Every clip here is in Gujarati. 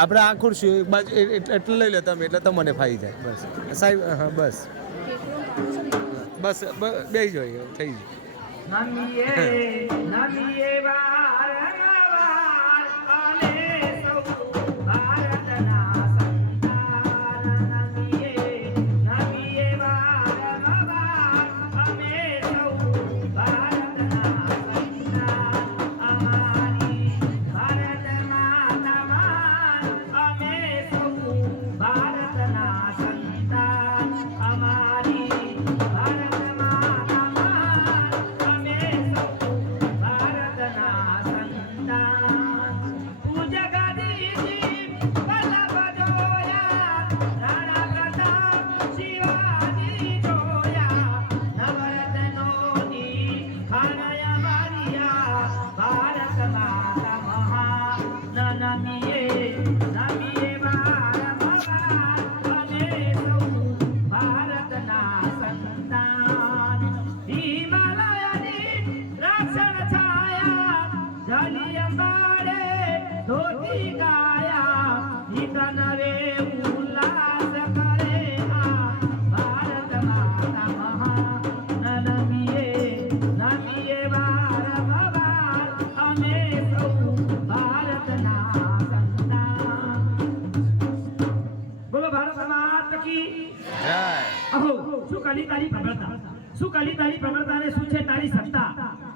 આપણે આ ખુરશી એક બાજુ એટલે લઈ લો તમે, એટલે તમને ફાઈ જાય. બસ સાહેબ, હા બસ બસ બે જોઈએ થઈ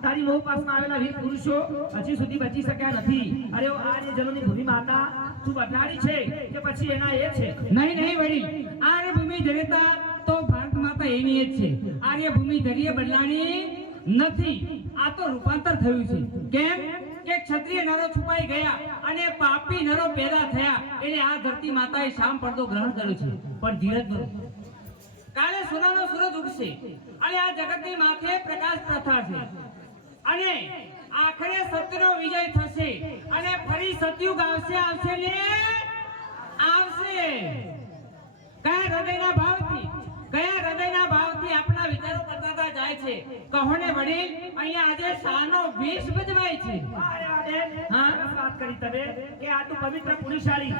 તારી મોહ પાસમાં આવેલા વીર પુરુષો હજી સુધી બચી શક્યા નથી. અરે આ જન્મની ભૂમિ માતા તું બદલાડી છે કે પછી એના એ છે? નહીં નહીં વડીલ, આર્ય ભૂમિ ધરેતા તો ભારત માતા એની જ છે. આર્ય ભૂમિ ધરીએ બદલાણી નથી. આ તો રૂપાંતર થયું છે. કેમ કે ક્ષત્રિય નરો છુપાઈ ગયા અને પાપી નરો પેદા થયા. એટલે આ ધરતી માતાએ શામ પડદો ગ્રહણ કર્યો છે. પણ ધીરજ ધરો, કાલે સોનાનો સૂરજ ઉગશે અને આ જગતની માથે પ્રકાશ પ્રથાશે અને આખરે સત્યનો વિજય થશે અને ફરી સતયુગ આવશે ને આવશે. કયા હૃદયના ભાવથી આપણા વિચારો કરતા જાય છે. કહો ને વડીલ, અહીંયા આજે શાનો વેશ ભજવાય છે. હા, વાત કરી તમે કે આટલું પવિત્ર પુરુષાળી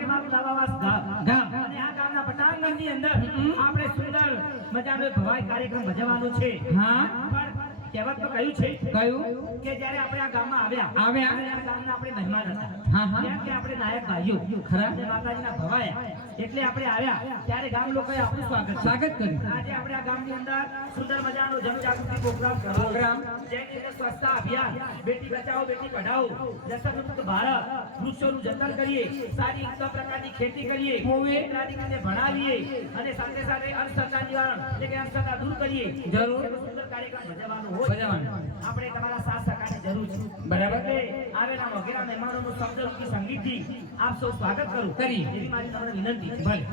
કે મારું લાવાવાસ ગામ અને આ ગામના પટાંગણની અંદર આપણે સુંદર મજાનો ભવાઈ કાર્યક્રમ ભજવવાનો છે. હા, કહેવત તો કહ્યું છે કયું કે જ્યારે આપણે આ ગામમાં આવ્યા આ ગામના આપણે મહેમાન હતા. હા હા, કે આપણે નાયક ભાઈઓ ખરા માતાજીના ભવાયા એટલે આપણે આવ્યા ત્યારે ગામ લોકોએ આપણું સ્વાગત કર્યું. આજે આપણે આ ગામની અંદર સુંદર મજાનો જનજાગૃતિ પ્રોગ્રામ જેની અંદર સ્વચ્છતા અભિયાન, બેટી બચાવો બેટી પઢાઓ, વ્યસનમુક્ત ભારત, વૃક્ષોનું જતન કરીએ, સારી પ્રકારની ખેતી કરીએ, દીકરીને ભણાવીએ અને સાથે સાથે અંધશ્રદ્ધા નિવારણ એટલે કે અંધશ્રદ્ધા દૂર કરીએ. જરૂર સુંદર કાર્યક્રમ ભજવવાનો હોય. આપણે તમારા સાથ સહકારની જરૂર છે. બરાબર. આવેલા વગેરે મહેમાનોનું શબ્દરૂપી સંગીતથી આપ સૌ સ્વાગત કરું કરી એવી મારી તમને વિનંતી છે. ભલે.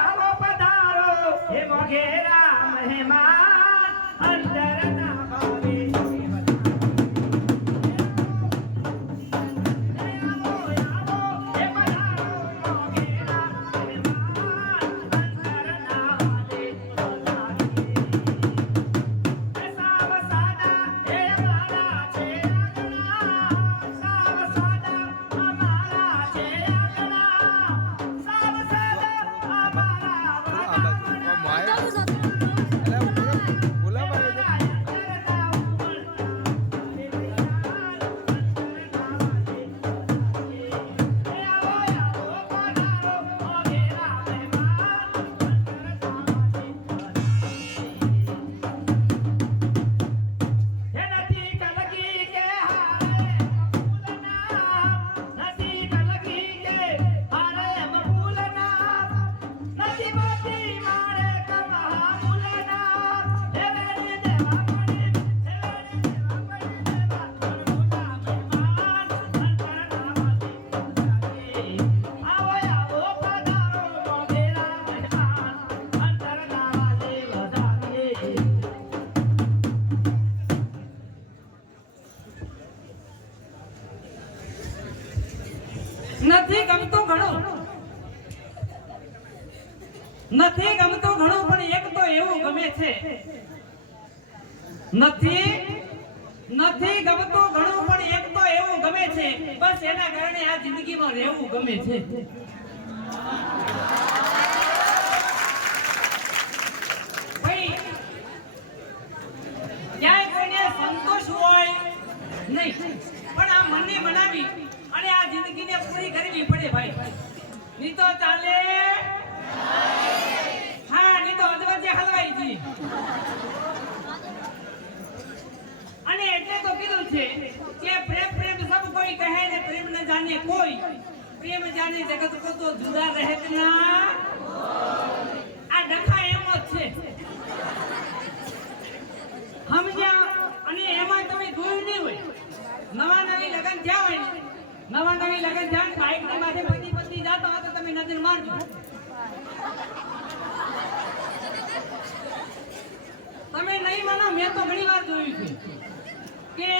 આવો પધારો હે વગેરા મહેમાન અંદર ના ભાવે. સાવ સાદા હે નથી ગમતું ઘણું, નથી ગમતું ઘણું, પણ એક તો એવું ગમે છે. નથી ગમતું ઘણું, પણ એક તો એવું ગમે છે. બસ એના કારણે આ જિંદગીમાં રહેવું ગમે છે. ભાઈ ક્યાંય કોઈને સંતોષ હોય નહીં, પણ આ મનને મનાવી અને આ જિંદગીને પૂરી કરવી પડે ભાઈ. નહીં તો ચાલે. હા, નહીં તો અધવચ્ચે હલવાઈ જઈએ. અને એટલે તો કીધું છે કે પ્રેમ પ્રેમ સબ કોઈ કહે ને પ્રેમ ન જાને કોઈ, પ્રેમ જાને જગત કો તો જુદા રહેત ના. આ ડખા એમ જ છે સમજ્યા. અને એમાં તમે જોયું નહીં હોય, નવા નવી લગન થયા હોય ને, નવા નવી લગન થયા બાઈક ની માથે પતિ પત્ની જાતા હોય તો તમે નજર મારજો. તમે નહીં માનો, મેં તો ઘણી વાર જોયું છે કે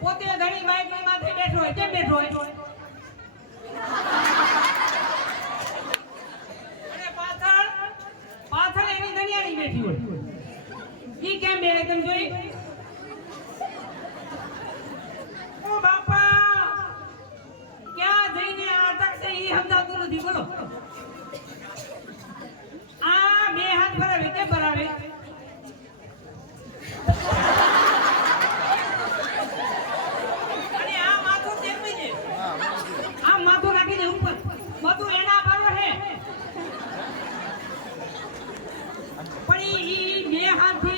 પોતે ઘણી બાઈક ની માથે બેઠો હોય. કેમ બેઠો હોય? અને પાછળ એની દનિયાની બેઠી હોય. ઈ કેમ બે તમે જોઈ? ઓ બાપા, ક્યાં જઈને અટકશે ઈ સમજાતું નથી. બોલો, આ બે હાથ ભરાવે કેમ ભરાવે? અને આ માથું તેરવી દે, આ માથું રાખી દે ઉપર, બધું એના ભારો હે. પણ ઈ બે હાથે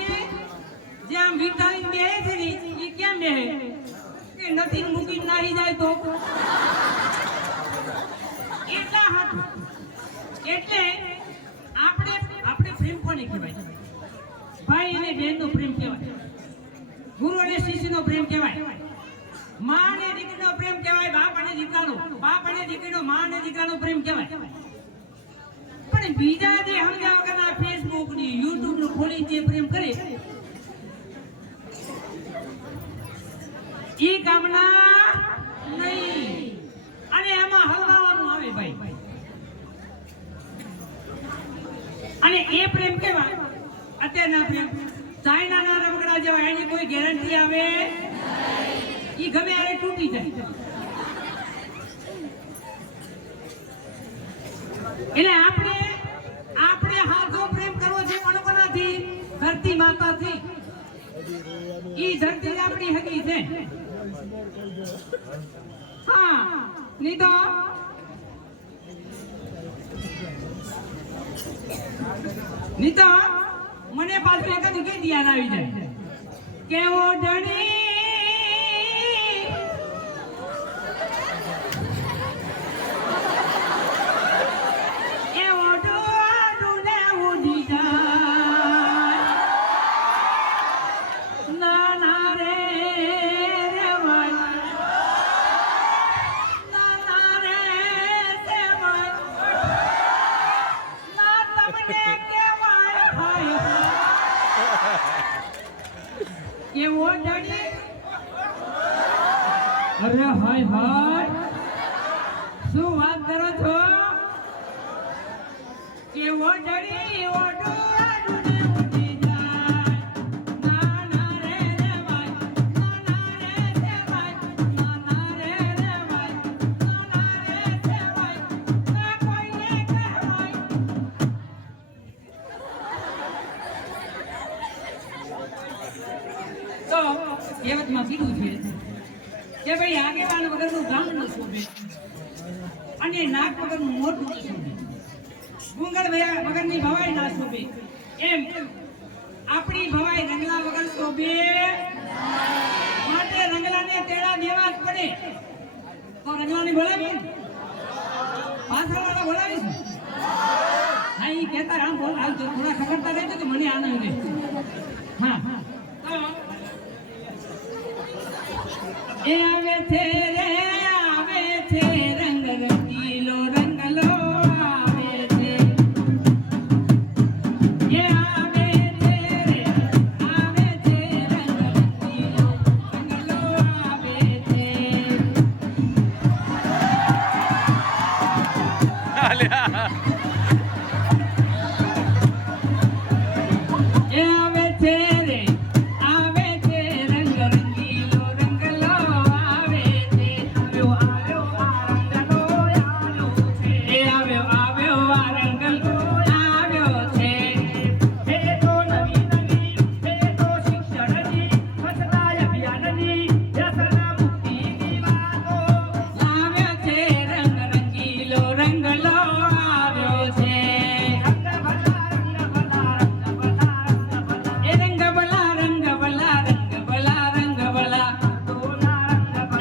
જે આમ વિટાવીને બેહે છે ને, ઈ કેમ બેહે? કે નથી મૂકી નાહી જાય તો એટલા હાથ. એટલે આપણે પ્રેમ કોને કહેવાય? ભાઈ અને બહેનનો પ્રેમ કહેવાય, ગુરુ અને શિષ્યનો પ્રેમ કહેવાય, માં અને દીકરીનો પ્રેમ કહેવાય, બાપ અને દીકરાનો, બાપ અને દીકરીનો, માં અને દીકરાનો પ્રેમ કહેવાય. પણ બીજા જે સમજાવ વગરના ફેસબુક ની યુટ્યુબ નું ખોલી જે પ્રેમ કરે ઈ કામના નહીં. અને એમાં હલવાવાનું આવે ભાઈ. અને એ પ્રેમ કેવા? અત્યારના પ્રેમ ચાઇનાના રમકડા જેવા, એની કોઈ ગેરંટી આવે ઈ ગમે ત્યારે તૂટી જાય. એટલે આપણે હાથો પ્રેમ કરવો છે કોનાથી? ધરતી માતાથી. ઈ ધરતી આપણી હકી છે. હા, નહીં તો મને પાછું એક જ ગીત યાદ આવી જાય કે ઓઢણી અરે હાય હાય, શું વાત કરો છો? કેવો ડરી ઓડો આડુને ઉડી જાય. ના ના રે રે ભાઈ, ના ના રે રે ભાઈ, ના ના રે રે ભાઈ, ના ના રે રે ભાઈ, ના કોઈને કહેવાય. તો કહેવતમાં કીધું છે કે ભાઈ આગેવાન વગરનું ગામ ન શોભે અને નાક વગરનું મોઢું ન શોભે, ગુંગળ વગરની ભવાઈ ના શોભે. એમ આપણી ભવાઈ રંગલા વગર શોભે. માટે રંગલાને તેડા દેવા જ પડે. તો રંગલાને બોલાવી, પાછળવાળા બોલાવીશ. હા, ઈ કહેતા આમ બોલ આવજો, થોડા ખબરતા રહેજો તો મને આનંદ રહે. હા, એ આવે છે રે આવે છે રંગ રંગીલો રંગલો આવે છે. એ આવે છે રે આવે છે રંગ રંગીલો રંગલો આવે છે.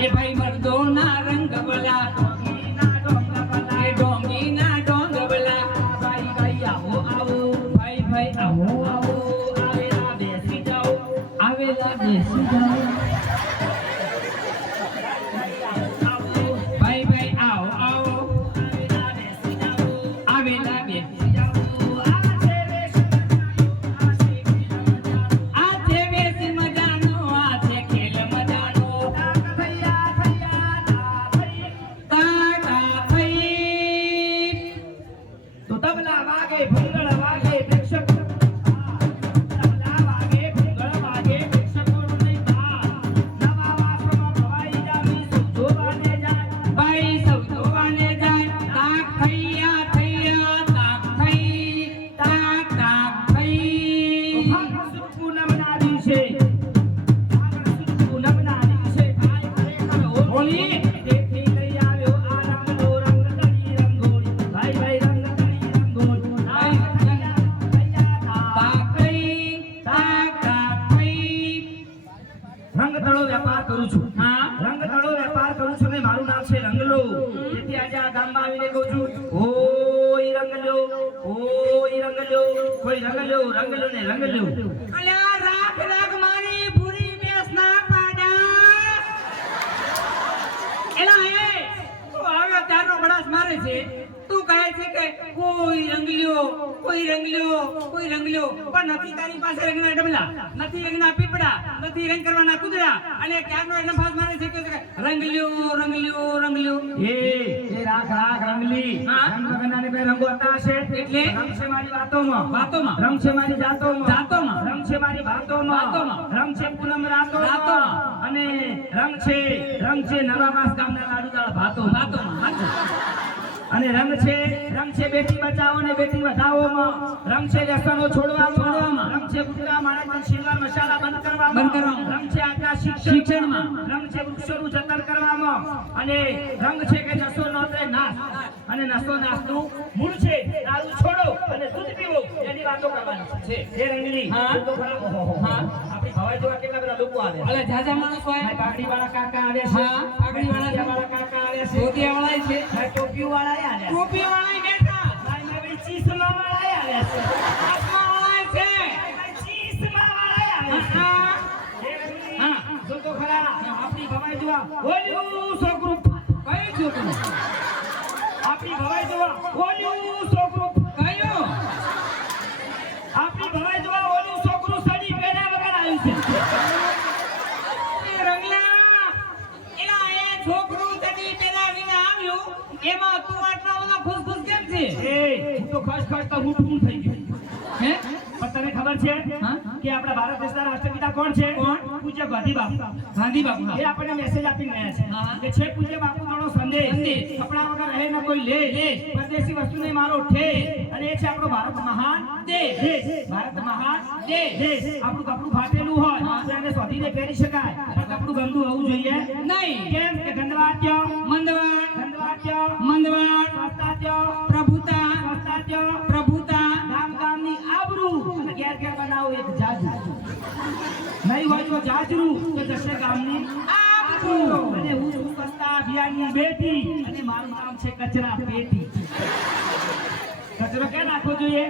એ ભાઈ મર્દોના રંગ ભલા એ ડોંગીના ડોંગ ભલા ભાઈ ભાઈ આવો આવો ભાઈ ભાઈ આવો આવો આવેલા બેસી જાઓ આવેલા બેસી જાઓ ભાઈ ભાઈ આવો આવો આવેલા બેસી જાઓ આવેલા બેસી જાઓ આ છે બેસી મજાનો આ છે ખેલ મજાનો તાકા થઈ તો તબલા વાગે ભૂંગળ વાગે પ્રેક્ષક તબલા વાગે ભૂંગળ વાગે પ્રેક્ષકોનું નહીં તાલ નવા વાસમાં ભવાઈ જાવી સૌ જોવાને જાય ભાઈ સૌ જોવાને જાય તાક થઈયા થઈયા તાક થઈ તાક તાક થઈ ફાગણ સુદ પૂનમના દિવસે થાય ખરેખર હોળી. તેથી લઈ આવ્યો આ રંગનો રંગદળી રંગોળી ભાઈ ભાઈ રંગદળી રંગોળી ભાઈ તાક થઈ તાક તાક થઈ રંગતળો વેપાર કરું છું હા રંગતળો વેપાર કરું છું ને મારું નામ છે રંગલો તેથી આજે આ ગામમાં આવીને કહું છું ઓય રંગલો કોઈ રંગલો ને રંગલો અલ્યા રાખ રાખ મારી પૂરી બેસ ના પાડા એલા હે તું આવ્યો ત્યારનો બડાસ મારે છે તું કહે છે કે કોઈ રંગલ્યો પણ નથી તારી પાસે રંગના ડબલા નથી રંગના પીપડા નથી રંગ કરવાના કુદડા અને ક્યારનો એને ફાસ મારે છે કે રંગલ્યો એ રાખ રંગલી હા. રંગ ગગનાને બે રંગો હતા છે એટલે? રંગ છે મારી વાતોમાં વાતોમાં. રંગ છે મારી જાતોમાં રંગ છે મારી વાતોમાં રંગ છે પૂનમ રાતોમાં અને રંગ છે નવાવાસ ગામના લાડુદાળ ભાતોમાં અને રંગ છે બેટી બચાવો ને બેટી વધાવોમાં રંગ છે વ્યસનો છોડવામાં રંગ છે ગુટકા માણસ શિરવાર મસાલા બંધ કરવામાં રંગ છે આટલા શિક્ષણમાં રંગ છે વૃક્ષોનું જતન કરવામાં અને રંગ છે કે નશો નોતરે નાશ અને નશો નાશનું મૂળ છે દારૂ છોડો અને દૂધ પીવો એની વાતો કરવાની છે એ રંગની હા. તો ખરા ઓહો. હા. આપણી ભવાઈ જોવા કેટલા બધા લોકો આવે અલે જાજા માણસ હોય કાકડી વાળા કાકા આવ્યા છે હા, કાકડી વાળા કાકા આવ્યા છે ધોતિયા વાળા છે ટોપી વાળા આવ્યા છે ટોપી વાળા બેઠા ચીસમા વાળા આવ્યા છે આસમા વાળા છે ચીસમા વાળા આવ્યા હા છે હા જો તો ખરા આપણી ભવાઈ જોવા ઓલ્યું છોકરું કઈ છોકરું આપણી ભવાઈ જોવા ઓલ્યું છોકરું કયો આપણી ભવાઈ જોવા ઓલ્યું છોકરું સડી પહેર્યા વગર આવ્યું છે એ રંગલા એલા એ છોકરું તડી પેલા વિના આવ્યું એમાં તું આટલા બધા ખુશ કેમ છે એ હું તો ખસ તો હું થઈ ગયું હે પણ તને ખબર છે હા? કે આપણા ભારત દેશના રાષ્ટ્રપિતા કોણ છે કોણ? પૂજ્ય ગાંધી બાપુ ગાંધી બાપુ એ આપણને મેસેજ આપીને ગયા હા. છે કે છે પૂજ્ય બાપુનો સંદેશ કપડા વગર રહે ન કોઈ લે પરદેશી વસ્તુને મારો ઠે અને એ છે આપણો ભારત મહાન દેશ ભારત મહાન દેશ આપણું કપડું ફાટેલું હોય તો એને શોધીને પહેરી શકાય પણ કપડું ગંદુ હોવું જોઈએ નહીં કેમ કે ગંદવાટ્ય મંદવાડ સ્વસ્થાત્ય પ્રભુતા ગામની આબરૂ અને ઘેર બનાવો એક જાજુ નહીં હોય તો જાજરૂ તો જશે ગામની આબરૂ અને હું છું સ્વચ્છતા અભિયાનની બેટી અને મારું નામ છે કચરા પેટી કચરો ક્યાં નાખવો જોઈએ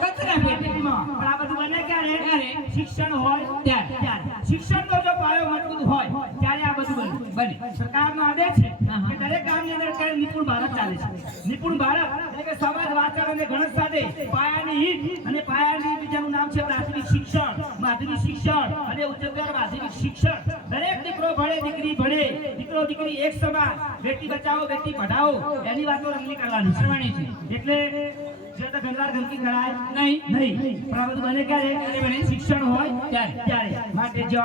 કચરા પેટીમાં. પણ આ બધું બને ક્યારે? ક્યારે શિક્ષણ હોય ત્યારે. શિક્ષણનો જો પાયો મજબૂત હોય ત્યારે આ બધું બને સરકારનો આદેશ છે કે દરેક ગામની અંદર અત્યારે નિપુણ ભારત ચાલે છે નિપુણ ભારત એટલે કે સમાજ વાચન અને ગણત સાથે પાયાની હિત અને પાયાની બીજાનું નામ છે પ્રાથમિક શિક્ષણ માધ્યમિક શિક્ષણ અને ઉચ્ચતર માધ્યમિક શિક્ષણ દરેક દીકરો ભણે દીકરી ભણે દીકરો દીકરી એક સમાન બેટી બચાવો બેટી પઢાઓ એની વાતો રંગલી કરવાની છે એટલે જે તો ગંદવાર ગંદકી કરાય નહીં પણ આ બધું બને ક્યારે શિક્ષણ હોય ત્યારે માટે જો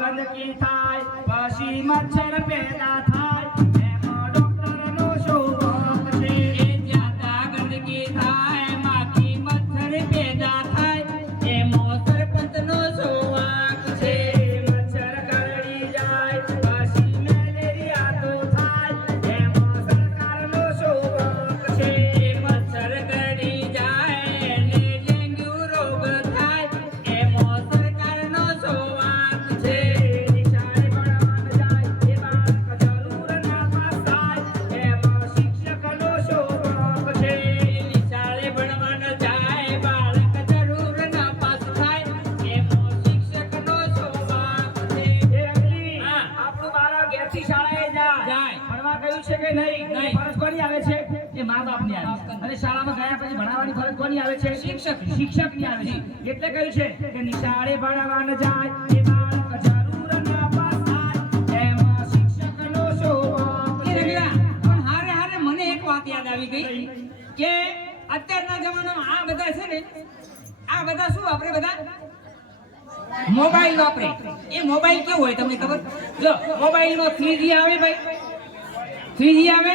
ગંદકી થાય પછી મચ્છર પેદા થાય એમાં ડોક્ટરનો શું વાંક છે એ જ્યાં ગંદકી થાય માખી મચ્છર પેદા થાય એમાં સરપંચનો શું વાંક છે મચ્છર કરડી જાય પછી મેલેરિયા તો થાય એમાં સરકારનો શું વાંક છે એ મચ્છર કરડી જાય એને ડેન્ગ્યુ રોગ થાય એમાં સરકારનો શું વાંક છે નિશાળે ભણવા જાય એ બાળક પછી શાળાએ જાય ભણવા કહ્યું છે કે નહીં ફરજ કોની આવે છે એ મા બાપની આવે છે અને શાળામાં ગયા પછી ભણાવવાની ફરજ કોની આવે છે શિક્ષકની આવે છે એટલે કહ્યું છે કે નિશાળે ભણવા ન જાય એ બાળક જરૂર ના પાસ થાય એમાં શિક્ષકનો શોભા એ રગલા પણ હારે હારે મને એક વાત યાદ આવી ગઈ કે અત્યારના જમાનામાં આ બધા છે ને આ બધા શું વાપરે બધા મોબાઈલ વાપરે એ મોબાઈલ કેવો હોય તમને ખબર જો મોબાઈલમાં 3G આવે ભાઈ 3G આવે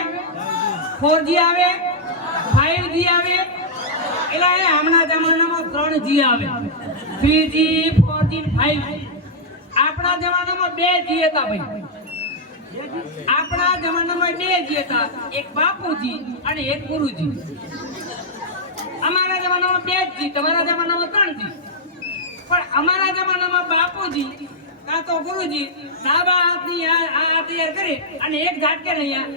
4G આવે 5G આવે એટલે હમણાં જમાનામાં 3G આવે 3G 4G 5G આપણા જમાનામાં 2G હતા ભાઈ આપણા જમાનામાં 2G હતા એક બાપુજી અને એક ગુરુજી અમારા જમાનામાં 2G તમારા જમાનામાં 3G પણ અમારા જમાનામાં બાપુજી કાં તો ગુરુજી ડાબા હાથની આ તૈયાર કરી અને એક ઝાટકે નહીં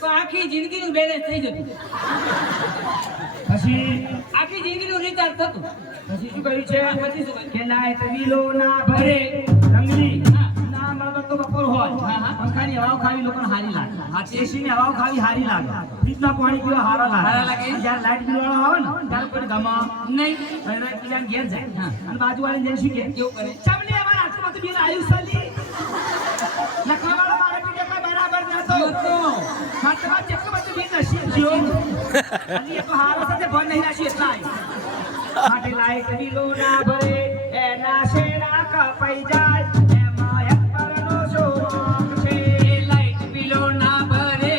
તો આખી જિંદગીનું બેલેન્સ થઈ જતું પછી આખી જિંદગીનું રિચાર્જ થતું પછી શું કહ્યું છે પછી શું કહ્યું? કે લાઈટ બિલો ના ભરે રંગલી ના મળે તો બપોર હોય પંખાની હવાઓ ખાવી લોકોને હારી લાગે એસીની હવાઓ ખાવી હારી લાગે ફ્રીજના પાણી પીવા હારા લાગે જ્યારે લાઈટ બિલ વાળો આવે ને ત્યારે કોઈ ગમા નહીં અને બીજા ઘેર જાય અને બાજુવાળી જઈને શું કે કેવું કરે ચમલી અમારા હાથમાં બિલ આવ્યું સલી લખવાવાળો મારે પીને કોઈ બરાબર નતો હાથમાં ચેક બધું બિલ નસી ગયો અને એ તો હારો સાથે ભણ નહીં નાસી એટલા માટે લાઈટ બિલો ના ભરે એના શેરા કપાઈ જાય એમાં હેલ્પરનો શોખ છે લાઈટ બિલો ના ભરે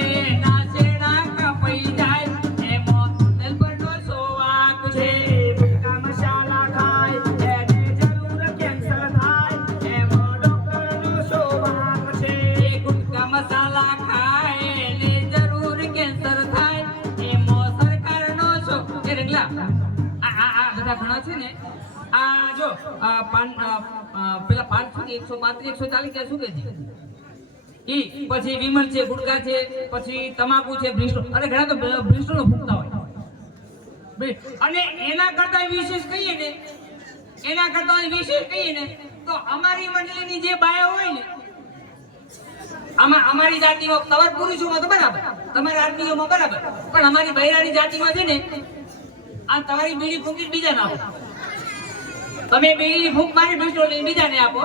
ના છેડા કપાઈ જાય એમાં હેલ્પરનો શોખ છે ગુટકા મસાલા ખાય એને જરૂર કેન્સર થાય એમાં ડોક્ટરનો શોખ છે એ ગુટકા મસાલા ખાય એને જરૂર કેન્સર થાય એમાં સરકારનો શોખ એ રગલા આ બધા ઘણા છે ને આ જો પેલા 500 135 140 કે શું કે છે ઈ પછી વિમલ છે ગુટકા છે પછી તમાકુ છે બ્રિસ્ટો અરે ઘણા તો બ્રિસ્ટોનો ફૂંકતા હોય અને એના કરતા વિશેષ કહીએ ને તો અમારી મંડળીની જે બાયો હોય ને અમારી જાતિમાં તમારા પુરુષોમાં તો બરાબર તમારા આદમીઓમાં બરાબર પણ અમારી બૈરાની જાતિમાં છે ને આ તમારી બીડી ફૂંકી બીજા ના આપો તમે બીડી ફૂંક મારી બ્રિસ્ટો લઈને બીજાને આપો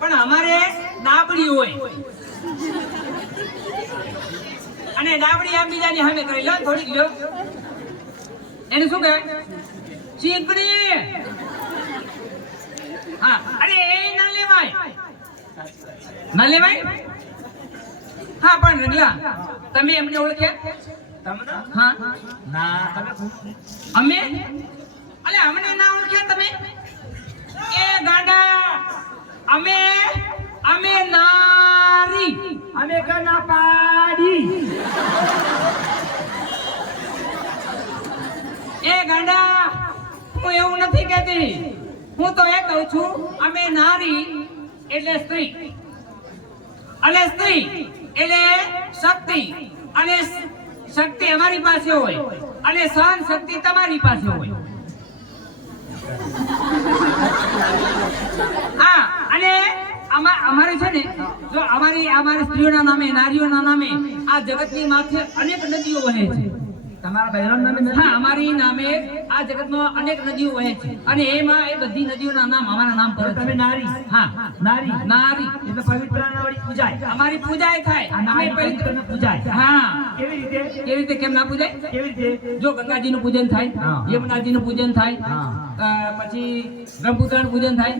પણ અમારે ડાબડી હોય અને ડાબડી આમ બીજાની સામે કરી લો થોડીક લ્યો એને શું કહેવાય ચીકણી હા અરે એ ના લેવાય હા પણ રગલા તમે એમને ઓળખ્યા તમને હા ના તમે અમે અલે અમને ના ઓળખ્યા તમે એ ગાંડા અમે નારી અમે કના પાડી એ ગાંડા હું એવું નથી કહેતી હું તો એ કહું છું અમે નારી એટલે સ્ત્રી અને સ્ત્રી એટલે શક્તિ અને શક્તિ અમારી પાસે હોય અને સહન શક્તિ તમારી પાસે હોય હા અને અમારે છે ને જો અમારી સ્ત્રીઓના નામે નારીઓના નામે આ જગતની માથે અનેક નદીઓ વહે છે તમારા બહેરાનું નામે નથી? હા અમારી નામે આ જગતમાં અનેક નદીઓ વહે છે અને એમાં એ બધી નદીઓના નામ અમારા નામ પર તમે નારી હા નારી એટલે પવિત્રના વળી પૂજાય અમારી પૂજાય થાય આ નારી પવિત્રને પૂજાય હા કેવી કેવી રીતે કેમ ના પૂજાય કેવી રીતે જો ગંગાજીનું પૂજન થાય હા. યમુનાજીનું પૂજન થાય પછી બ્રહ્મપુત્રનું પૂજન થાય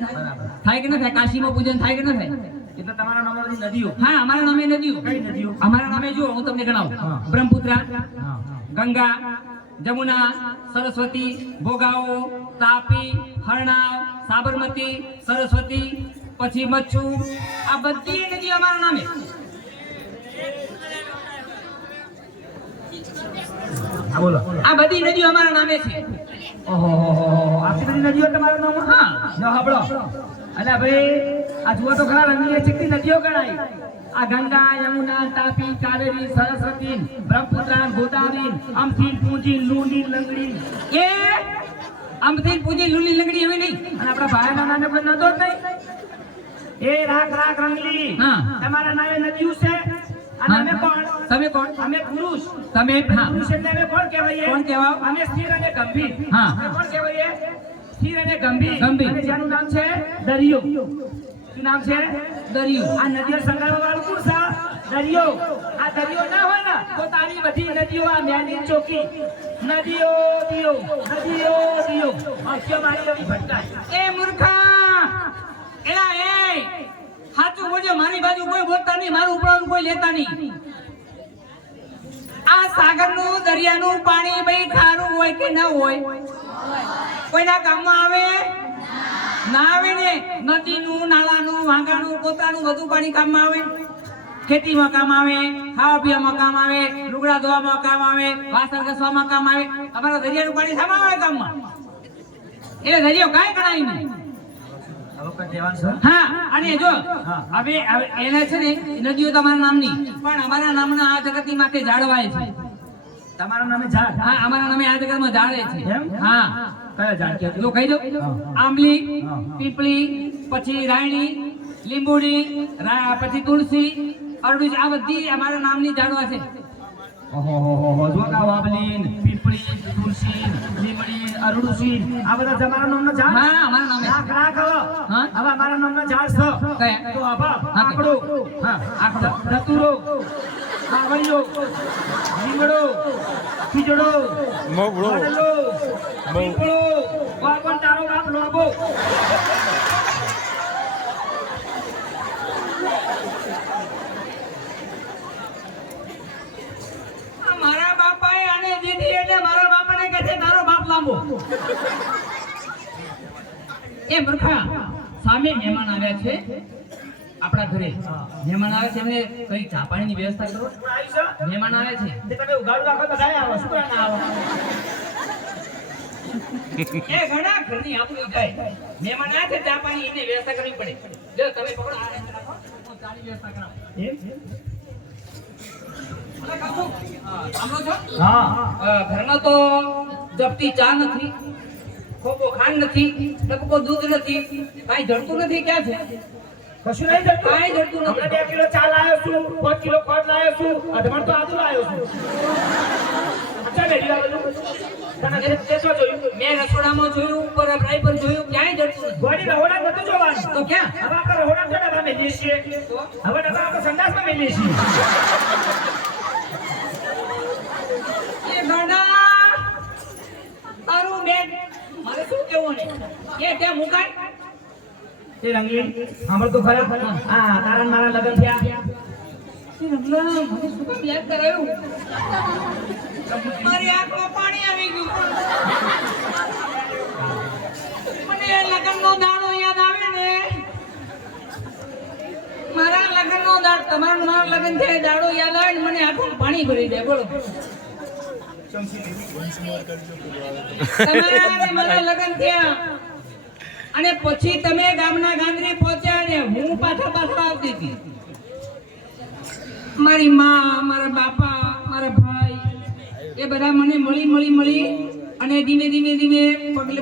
થાય કે ના થાય કાશીમાં પૂજન થાય કે ના થાય એટલે તમારા નામની નદીઓ હા અમારા નામે નદીઓ કઈ નદીઓ અમારા નામે જો હું તમને ગણાવું હા. બ્રહ્મપુત્રા હા ગંગા જમુના સરસ્વતી ભોગાવો તાપી હરણાવ સાબરમતી સરસ્વતી પછી મચ્છુ આ બધી નદીઓ અમારા નામે હા બોલો આ બધી નદીઓ અમારા નામે છે ઓહો આટલી બધી નદીઓ તમારા નામ હા જો હાબળો અલ્યા ભાઈ આ જુઓ તો ખરા રંગીય ચીકની નદીઓ ગણાય આ ગંગા યમુના તાપી કાવેરી સરસ્વતી બ્રહ્મપુત્રા ગોદાવરી અમથી પૂંજી લૂંડી લંગડી એ આમથી પૂજી લુલી લંગડી એવી નહીં અને આપણા ભાઈના નામે કોઈ નતો જ નહીં એ રાખ રાખ રંગલી હા. તમારા નામે નદીયું છે અને અમે કોણ? તમે કોણ? અમે પુરુષ. તમે હા પુરુષ એટલે અમે કોણ કહેવાઈએ? કોણ કહેવાવ? અમે સ્થિર અને ગંભીર. હા. અમે કોણ કહેવાઈએ? સ્થિર અને ગંભીર. ગંભીર. અને જેનું નામ છે દરિયો. શું નામ છે? દરિયું. આ નદીઓ સંગાળવા વાળું કોણ છે? દરિયો. આ દરિયો ના હોય ને તો તારી બધી નદીઓ આ મેલી ચોકી નદીઓ દિયો નદીઓ દિયો આખી મારી એવી ભટકાય. એ મૂર્ખા એલા એ સાચું બોલજો, મારી બાજુ કોઈ બોલતા નહીં, મારું ઉપરાનું કોઈ લેતા નહીં. આ સાગરનું દરિયાનું પાણી ભાઈ ખારું હોય કે ના હોય? કોઈના કામમાં આવે ના આવે ને? નદીનું નાળાનું વાંકાનું પોતાનું બધું પાણી કામમાં આવે. ખેતીમાં કામ આવે, ખાવા પીવામાં કામ આવે, લુગડા ધોવામાં કામ આવે, વાસણ ઘસવામાં કામ આવે. અમારા દરિયાનું પાણી શામાં આવે કામમાં? એટલે દરિયો કાંઈ કરાય નહીં. હવે કોઈ કહેવાનું છે? હા, અને જો હવે એને છે ને નદીઓ તમારા નામની, પણ અમારા નામના આ જગતની માથે ઝાડવાય છે. તમારા નામે ઝાડ? હા, અમારા નામે આ જગતમાં ઝાડે છે. એમ? હા. કયા ઝાડ કે? જો કહી દો. આંબલી, પીપળી, પછી રાયણી, લીંબુડી, પછી તુલસી, અરડુસી, આ બધી અમારા નામની ઝાડવા છે. ઓહો જો કા વાબલીન, પીપળી, તુલસી, લીમડી, અરડુસી આ બધા તમારા નામના ઝાડ? હા, અમારા નામે. રાખ રાખ હવે. હા? હવે અમારા નામના ઝાડ છે. કયા? તો આભા, હા, આકડો, હા, આકડો. ધતુરો, કાવડિયો, લીમડો, ખીજડો, મવડો. વડલો, પીપળો, વાગણ તારો બાપ લોબો. મારા બાપાએ આને દીધી એટલે મારા બાપાને કહે છે તારો બાપ લાંબો. એ મૂર્ખા, સામે મહેમાન આવ્યા છે આપણા ઘરે. મહેમાન આવે છે, એમને કઈ ચા પાણીની વ્યવસ્થા કરો. કોણ આવ્યું છે? મહેમાન આવે છે. તે તમે ઉગાડું રાખો તો ગાય આવો. શું કામ ના આવો? એ ઘણા ઘરની આપણી જાય. મહેમાન આવે છે, ચા પાણી એની વ્યવસ્થા કરવી પડે. લ્યો તમે પકડો, આ રીતે રાખો, હું ચાની વ્યવસ્થા કરાવું. એમ? મને કહો છો? સાંભળો છો? હા. ઘરમાં તો જપતી ચા નથી, ખોબો ખાંડ નથી, ડબ્બો દૂધ નથી, કાંઈ જડતું નથી. ક્યાં છે? કશું નહીં જતું? કાંઈ જડતું નથી. હમણાં 2 કિલો ચા લાવ્યો છું, 5 કિલો ખોટ લાવ્યો છું, અધમણ તો આદુ લાવ્યો છું. અચ્છા મેલી લાવેલું? તને તે તો જોયું? મેં રસોડામાં જોયું, ઉપર અભરાઈ પર જોયું, ક્યાંય જડતું નથી. ગોળી રહોડા બધું જોવાનું. તો ક્યાં? હવે આપણે રહોડા છે ને ડબ્બા મેલીએ છીએ. હવે ડબ્બા આપણે સંડાસમાં મેલીએ છીએ. એ ગંડા, તારું બેગ મારે શું કેવું ને? એ ત્યાં મુકાય. તે રંગીન સાંભળ તો ખરા. હા, તારા ને મારા લગ્ન થયા. એ રમલા, મને શું કામ યાદ કરાયું? મારી આંખમાં પાણી આવી ગયું. મને એ લગ્નનો દાડો યાદ આવે ને. મારા લગ્નનો દાડો, તમારા મારા લગ્ન થયા દાડો યાદ આવે ને મને આંખમાં પાણી ભરી જાય. બોલો, તમારા અને મારા લગ્ન થયા અને પછી તમે ગામના ગાંધરી પહોંચ્યા ને હું પાછા આવતી હતી. મારી માં, મારા બાપા, મારા ભાઈ એ બધા મને મળી અને ધીમે ધીમે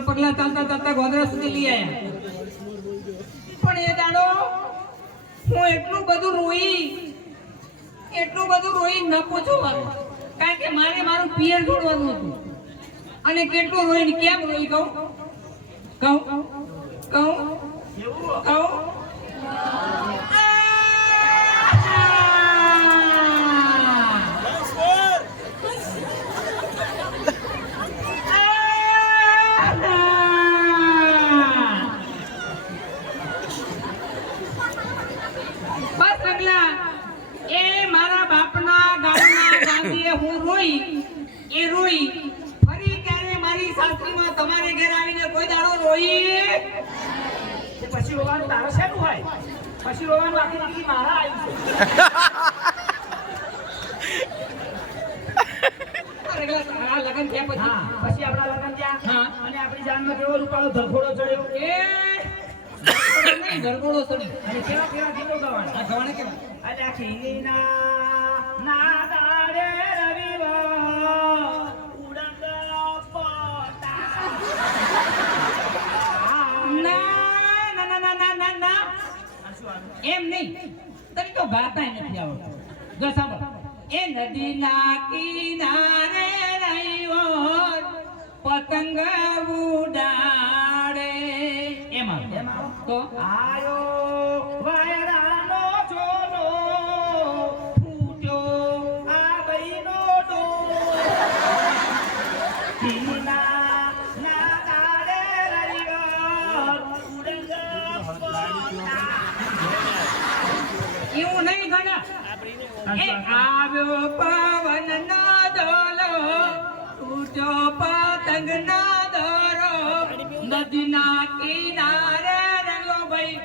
પગલા ચાલતા ગોધરા સુધી લઈ આવ્યા. પણ એ દાડો હું એટલું બધું રોઈ ન પૂછો વાત. કારણ કે મારે મારું પિયર છોડવાનું હતું. અને કેટલું રોઈ ને કેમ રોઈ કહું? બસ અગલા એ મારા બાપના ગામના ગાંધીએ હું રોઈ ફરી ક્યારે મારી સાસરીમાં તમારે ઘેર આવીને કોઈ દાડો રોઈ. પછી રોવાનું તારો શેનું હોય? પછી રોવાનું આખી જિંદગી મારા આવ્યું છે. આ લગન થયા પછી હા, પછી આપણા લગ્ન થયા. હા. અને આપણી જાનમાં કેવો રૂપાળો ધરખોડો ચડ્યો. નહીં, ગરગોળો સડી. અને કેવા ગીતો ગાવાના. આ ગવાણે કેમ? અલ્યા ખીલીના ના દાડે રવિવાર ઉડંગ પોતા. ના. આ શું આવે? એમ નહીં તને તો ગાતા નથી આવડતું જો સાંભળ એ નદીના કિનારે રહ્યો પતંગ ઉડાડે એમાં તો આયો વાયરાનો ચોલો ફૂટ્યો આ બઈનો ડોલ કિના ના તારે રવિવાર ઉડંગ એવું નહીં ગણા એ આવ્યો પવન ના દોલો તૂટ્યો પતંગ ના દોરો નદીના કિનારે રહ્યો ભાઈ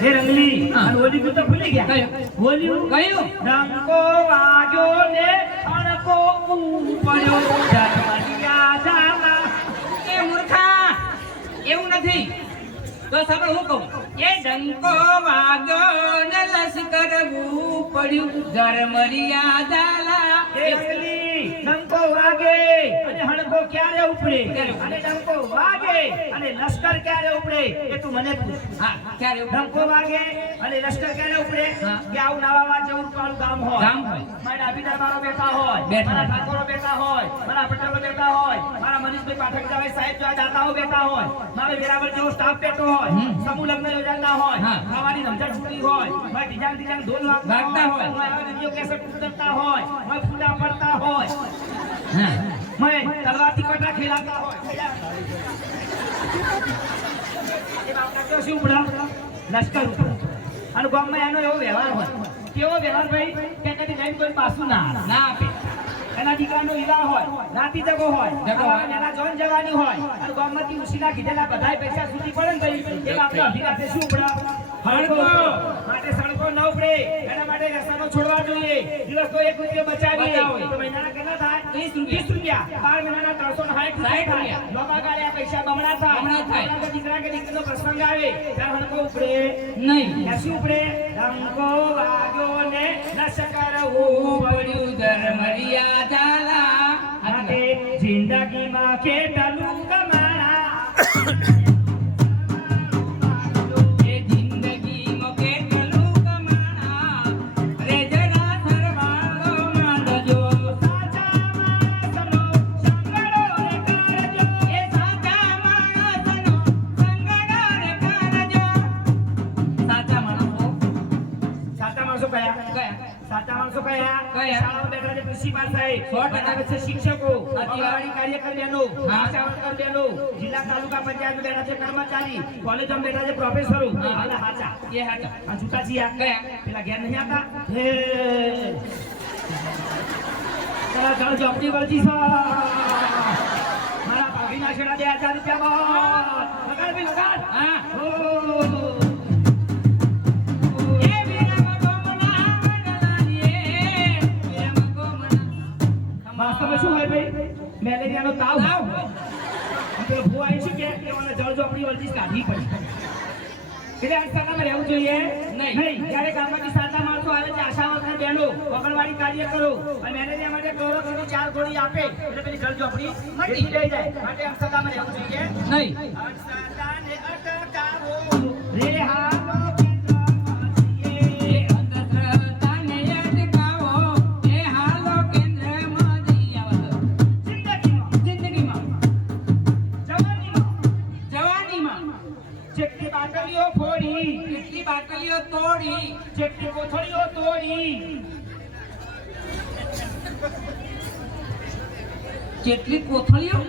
હે રંગલી અને ઓલી તો ભૂલી ગયા બોલ્યું કયું રંગો વાગ્યો ને અણકો પડ્યો જગમગિયા ઝાલા એ મૂર્ખા એવું નથી તો સાંભળ હું કહું એ ડંકો વાગ્યો ને લશ્કર પડ્યું ઝરમરિયા ઝાલા હે રંગલી ડંકો વાગે અને હણકો ક્યારે ઉપડે અને ડંકો વાગે અને લશ્કર ક્યારે ઉપડે એ તું મને પૂછ હા ક્યારે એવું? ડંકો વાગે અને લશ્કર ક્યારે ઉપડે હા. કે આવું નવા જેવું કાળું ગામ હોય ગામ હોય. મારા અભિદરબારો બેઠા હોય બેઠા. મારા ઠાકોરો બેઠા હોય મારા પટેલો બેઠા હોય મારા મનીષભાઈ પાઠક જાવે સાહેબ જેવા દાતાઓ બેઠા હોય મારા વેરાવળ જેવો સ્ટાફ બેઠો હોય સમૂહ લગ્ન યોજાના હોય હા. ખાવાની રમઝટ છૂટી હોય મારા ડિઝાઇન ઢોલ વાગતા હોય. મારા રેડિયો કેસેટ ઉતરતા હોય મારા ફૂટા પડતા હોય હા મેં તલવારથી કટા ખેલાતા હોય એ બાપના કેવો શું ઉપડા લશ્કર ઉપડા અને ગામમાં એનો એવો વ્યવહાર હોય કેવો વ્યવહાર ભાઈ કે કદી જઈને કોઈ પાછું ના આવે. ના આપે એના દીકરાનો હીરા હોય રાતી જગો હોય જગો હોય. અને એના જોન જવાની હોય અને ગામમાંથી ઉસીના કીધેલા બધાય પૈસા સુધી પડે ને ભાઈ એ બાપના અભિરાતે શું ઉપડા હળકો. માટે સડકો ન ઉપડે એના માટે રસ્તાનો છોડવા જોઈએ દિવસનો 1 રૂપિયો બચાવીએ બચાવો. તો મહિનાના કેટલા થાય 30 રૂપિયા 12 મહિનાના 360 રૂપિયા. લોબા ગાળ્યા પૈસા બમણા થાય બમણા થાય. આપણા દીકરા કે દીકરીનો પ્રસંગ આવે ત્યારે હણકો ઉપડે નહીં ત્યાં શું ઉપડે રંગો વાગ્યો ને લશ્કર પડ્યું ઝરમરિયા ઝાલા માટે જિંદગીમાં કેટલું કમાણા એ જિંદગીમાં કેટલું કમાણા રે જરા સરવાળો માંડજો સાચા માણસનો સંગડો રે કરજો એ સાચા માણસનો સંગડો રે કરજો સાચા માણસો સાચા માણસો કયા કયા સાચા માણસો કયા કયા? શાળામાં બેઠા છે પ્રિન્સિપાલ સાહેબ 100% બેઠા છે શિક્ષકો અંગણવાડી કાર્યકર બહેનો હા. આશા વર્કર બહેનો જિલ્લા તાલુકા પંચાયત બેઠા છે કર્મચારી કોલેજમાં બેઠા છે પ્રોફેસરો હા. અને હાચા એ હાચા આ જૂતા છીએ કયા? પેલા ઘેર નહીં આવતા હે તારા ઘર જોપડી વળતી છે મારા ભાભીના છેડા 2000 રૂપિયામાં લગાડ ભાઈ લગાડ હા ઓ એ વીરમ ગોમના વડલાલીએ વીરમ ગોમના વાસ્તવમાં શું હોય ભાઈ મેલેરિયાનો તાવ તાવ હોય. પેલો ભૂ આવી શું કે ઓને જળ જોપડી વળતી કાઢી પડી એટલે આ સ્થાનમાં રહેવું જોઈએ નહીં. જ્યારે ગામમાંથી સાચા માણસો આવે છે આશા વર્કર બહેનો આંગણવાડી કાર્યકરો અને મેનેજર માટે ક્લોરોક્સની 4 ગોળી આપે એટલે પેલી જળ જોપડી મટી લઈ જાય માટે આ સ્થાનમાં રહેવું જોઈએ નહીં અંધશ્રદ્ધાને અટકાવો રે હાલો એ અંધશ્રદ્ધાને અટકાવો એ હાલો કેન્દ્રમાં જઈ આવો જિંદગીમાં જિંદગીમાં જવાનીમાં જવાનીમાં જેટલી બાટલીઓ ફોડી કેટલી બાટલીઓ તોડી જેટલી કોથળીઓ તોડી કેટલી કોથળીઓ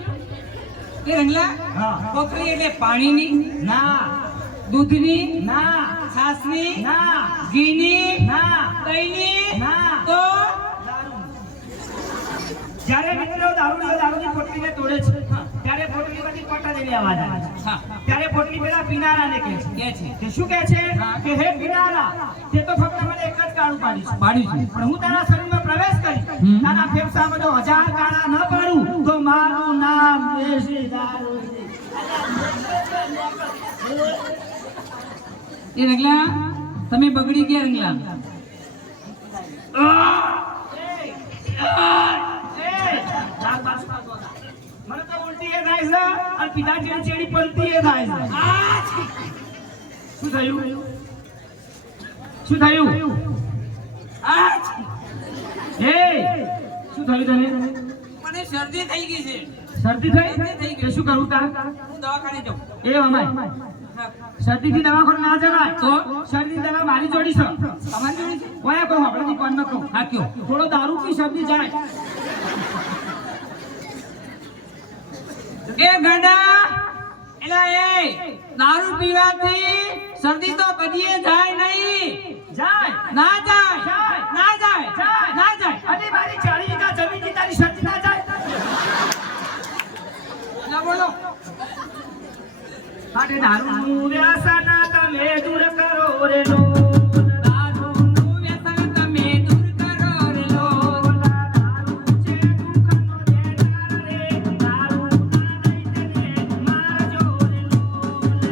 કે રંગલા હા. કોથળી એટલે પાણીની ના દૂધની ના છાસની ના ઘીની ના દહીંની ના તો જ્યારે મિત્રો દારૂની પોટલીને તોડે છે ત્યારે પોટલીમાંથી કોટા જેવી અવાજ આવે છે હા ત્યારે પોટલી પેલા પીનારાને કહે છે કે છે કે શું કહે છે કે હે પીનારા તે તો ફક્ત મને એક જ કાળું પાડીશ પાડ્યું છે પણ હું તારા શરીરમાં પ્રવેશ કરીશ તારા ફેફસામાં જો 1000 કાળા ન પાડું તો મારું નામ દેશી દારૂ છે. એ રંગલા તમે બગડી ગયા રંગલા મને તો ઉલટી એ થાય છે અને આ પીધા ચેડી પલતી એ થાય છે. શું થયું? શું થયું? એ શું થયું તને? મને શરદી થઈ ગઈ છે. શરદી થઈ કે શું કરું તાર? હું દવાખાને જાઉં. એ અમાય શરદીથી દવાખાને ના જવાય. તો શરદી દવા મારી જોડી છે. તમારી જોડે છે? ઓયા કહું આપણે દુકાન માં કહું. હા કયો? થોડો દારૂ પી શરદી જાય. એ ગાંડા એલા એ દારૂ પીવાથી શરદી તો કદીએ જાય નહીં. જાય ના જાય જાય. ના જાય જાય. ના જાય. અને મારી 40 વીઘા જમીનની તારી શરદી ના જાય. ના બોલો. માટે દારૂનું વ્યસન તમે દૂર કરો રે લો. દારૂનું વ્યસન તમે દૂર કરો રે લો. દારૂ છે દુઃખનો દેનાર રે. દારૂ ના દૈત્યને મારજો રે લો.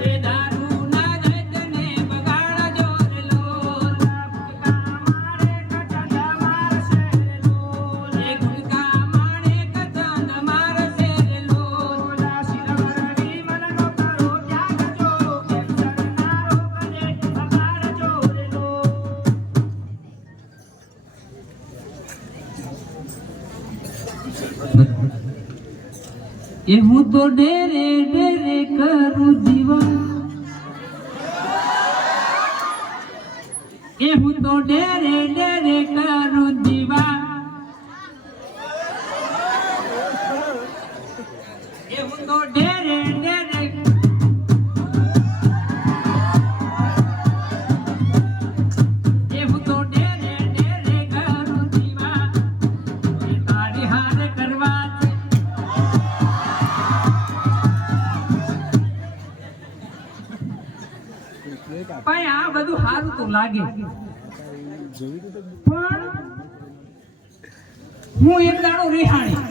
એ દારૂના દૈત્યને બગાડજો રે લો. મારે કચંડ મારશે રે લો. એ ગુટકા માણે કચંદ મારશે રે લો. શિરવરણી મનનો કરો ત્યાગજો. કેસર ના રોગને બગાડજો રે લો. એ હું તો ડેરે ડેરે કરું જીવન. એ હું તો ડેરે ડેરે કરું જીવન. એ હું તો ડેરે ડેરે એ હું તો ડેરે ડેરે કરું જીવન. એ તારી હારે કરવા છે. પણ આ બધું સારું તો લાગે પણ હું એક દાડો રિહાણી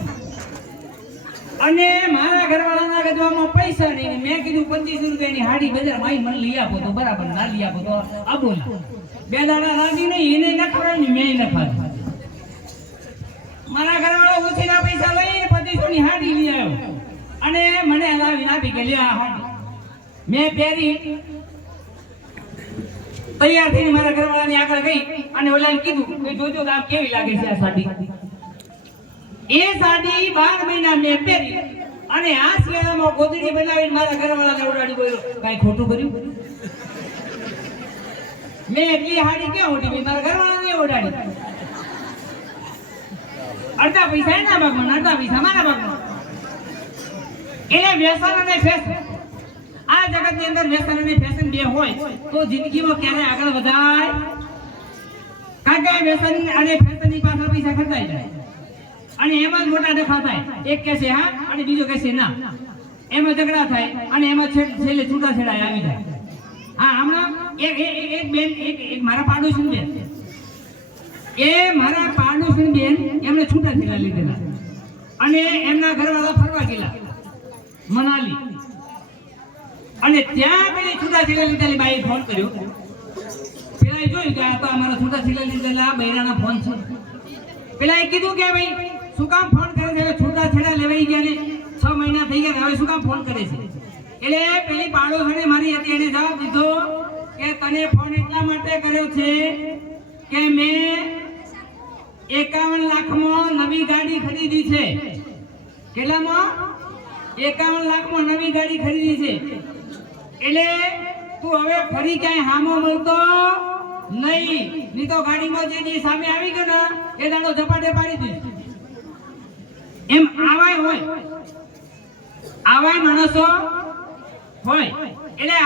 અને મારા ઘરવાળાના ગજવામાં પૈસા નહીં. મેં કીધું 25 રૂપિયાની હાડી બજાર માં મને લઈ આપો તો બરાબર, ના લઈ આપો તો આ બોલ. બે દાડા રાજી નહીં, એને ન ખવાય ને મેં ન ખાય. મારા ઘરવાળો ઉછીના પૈસા લઈને 2500 ની હાડી લઈ આવ્યો અને મને લાવીને આપી કે લે આ હાડી. મેં પહેરી તૈયાર થઈને મારા ઘરવાળાની આગળ ગઈ અને ઓલાને કીધું કે જોજો કે આ કેવી લાગે છે આ સાડી. એ સાડી 12 મહિના મેં પહેરી અને આ શિયાળામાં ગોદડી બનાવીને મારા ઘરવાળાને ઉડાડી બોલ્યો, કાંઈ ખોટું કર્યું? મેં એટલી હાડી ક્યાં ઉડી? મારા ઘરવાળાને ઉડાડી. અડધા પૈસા એના ભાગમાં, અડધા પૈસા મારા ભાગમાં. એટલે વ્યસન અને ફેશન, આ જગતની અંદર વ્યસન અને ફેશન બે હોય તો જિંદગીમાં ક્યારે આગળ વધાય? કારણ કે વ્યસન અને ફેશનની પાછળ પૈસા ખર્ચાઈ જાય અને એમાં જ મોટા ડખા થાય. એક કહેશે હા અને બીજો કહેશે ના, એમાં ઝઘડા થાય અને એમાં છેલ્લે છૂટાછેડા આવી જાય. હા, હમણાં એક બેન, એક મારા પાડોશી બેન, એ મારા પાડોશી બેન એમને છૂટાછેડા લીધેલા અને એમના ઘરવાળા ફરવા ગયેલા મનાલી અને ત્યાં પેલી છૂટાછેડા લીધેલી બાઈએ ફોન કર્યો. પેલા જોયું કે આ તો અમારા છૂટાછેડા લીધેલા બૈરાના ફોન છે. પેલા એ કીધું કે ભાઈ શું કામ ફોન કરે છે? છૂટાછેડા લેવાઈ ગયા ને 6 મહિના થઈ ગયા, હવે શું કામ ફોન કરે છે? એટલે પેલી પાડોશીને મારી હતી, એને જવાબ દીધો કે તને ફોન એટલા માટે કર્યો છે કે મેં 51 લાખમાં નવી ગાડી ખરીદી છે. કેટલામાં? 51 લાખમાં નવી ગાડી ખરીદી છે. એટલે તું હવે ફરી ક્યાંય હામો મળતો નહીં, નહીં તો ગાડીમાં જે સામે આવી ગયો ને એ દાડો ઝપાટે પાડી દીધું. એમ આવાય હોય, આવાય માણસો હોય. એટલે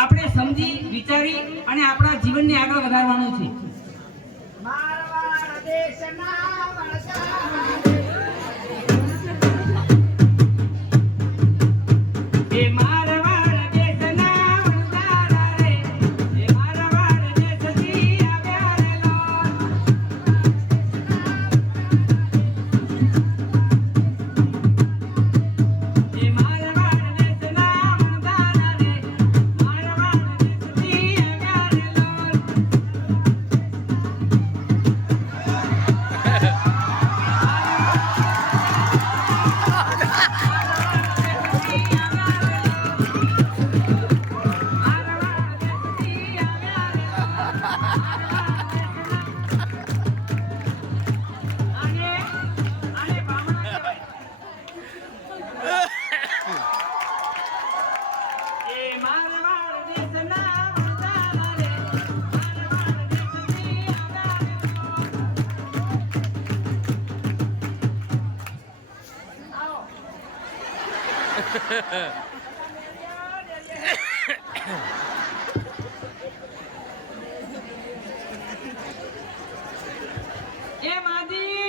આપણે સમજી વિચારી અને આપણા જીવનને આગળ વધારવાનું છે. મારવાડ દેશના વણઝારા એ મારવાડ દેશના વણઝારા રે, એ મારવાડ દેશથી આવ્યા રે લોલ. એ મારવાડ દેશના વણઝારા રે, મારવાડ દેશથી આવ્યા રે લોલ. આને બામણા કહેવાય. એ મારવાડ દેશના વરદાના રે, મારવાડ દેશની આગાડી. આવો. એ માજી,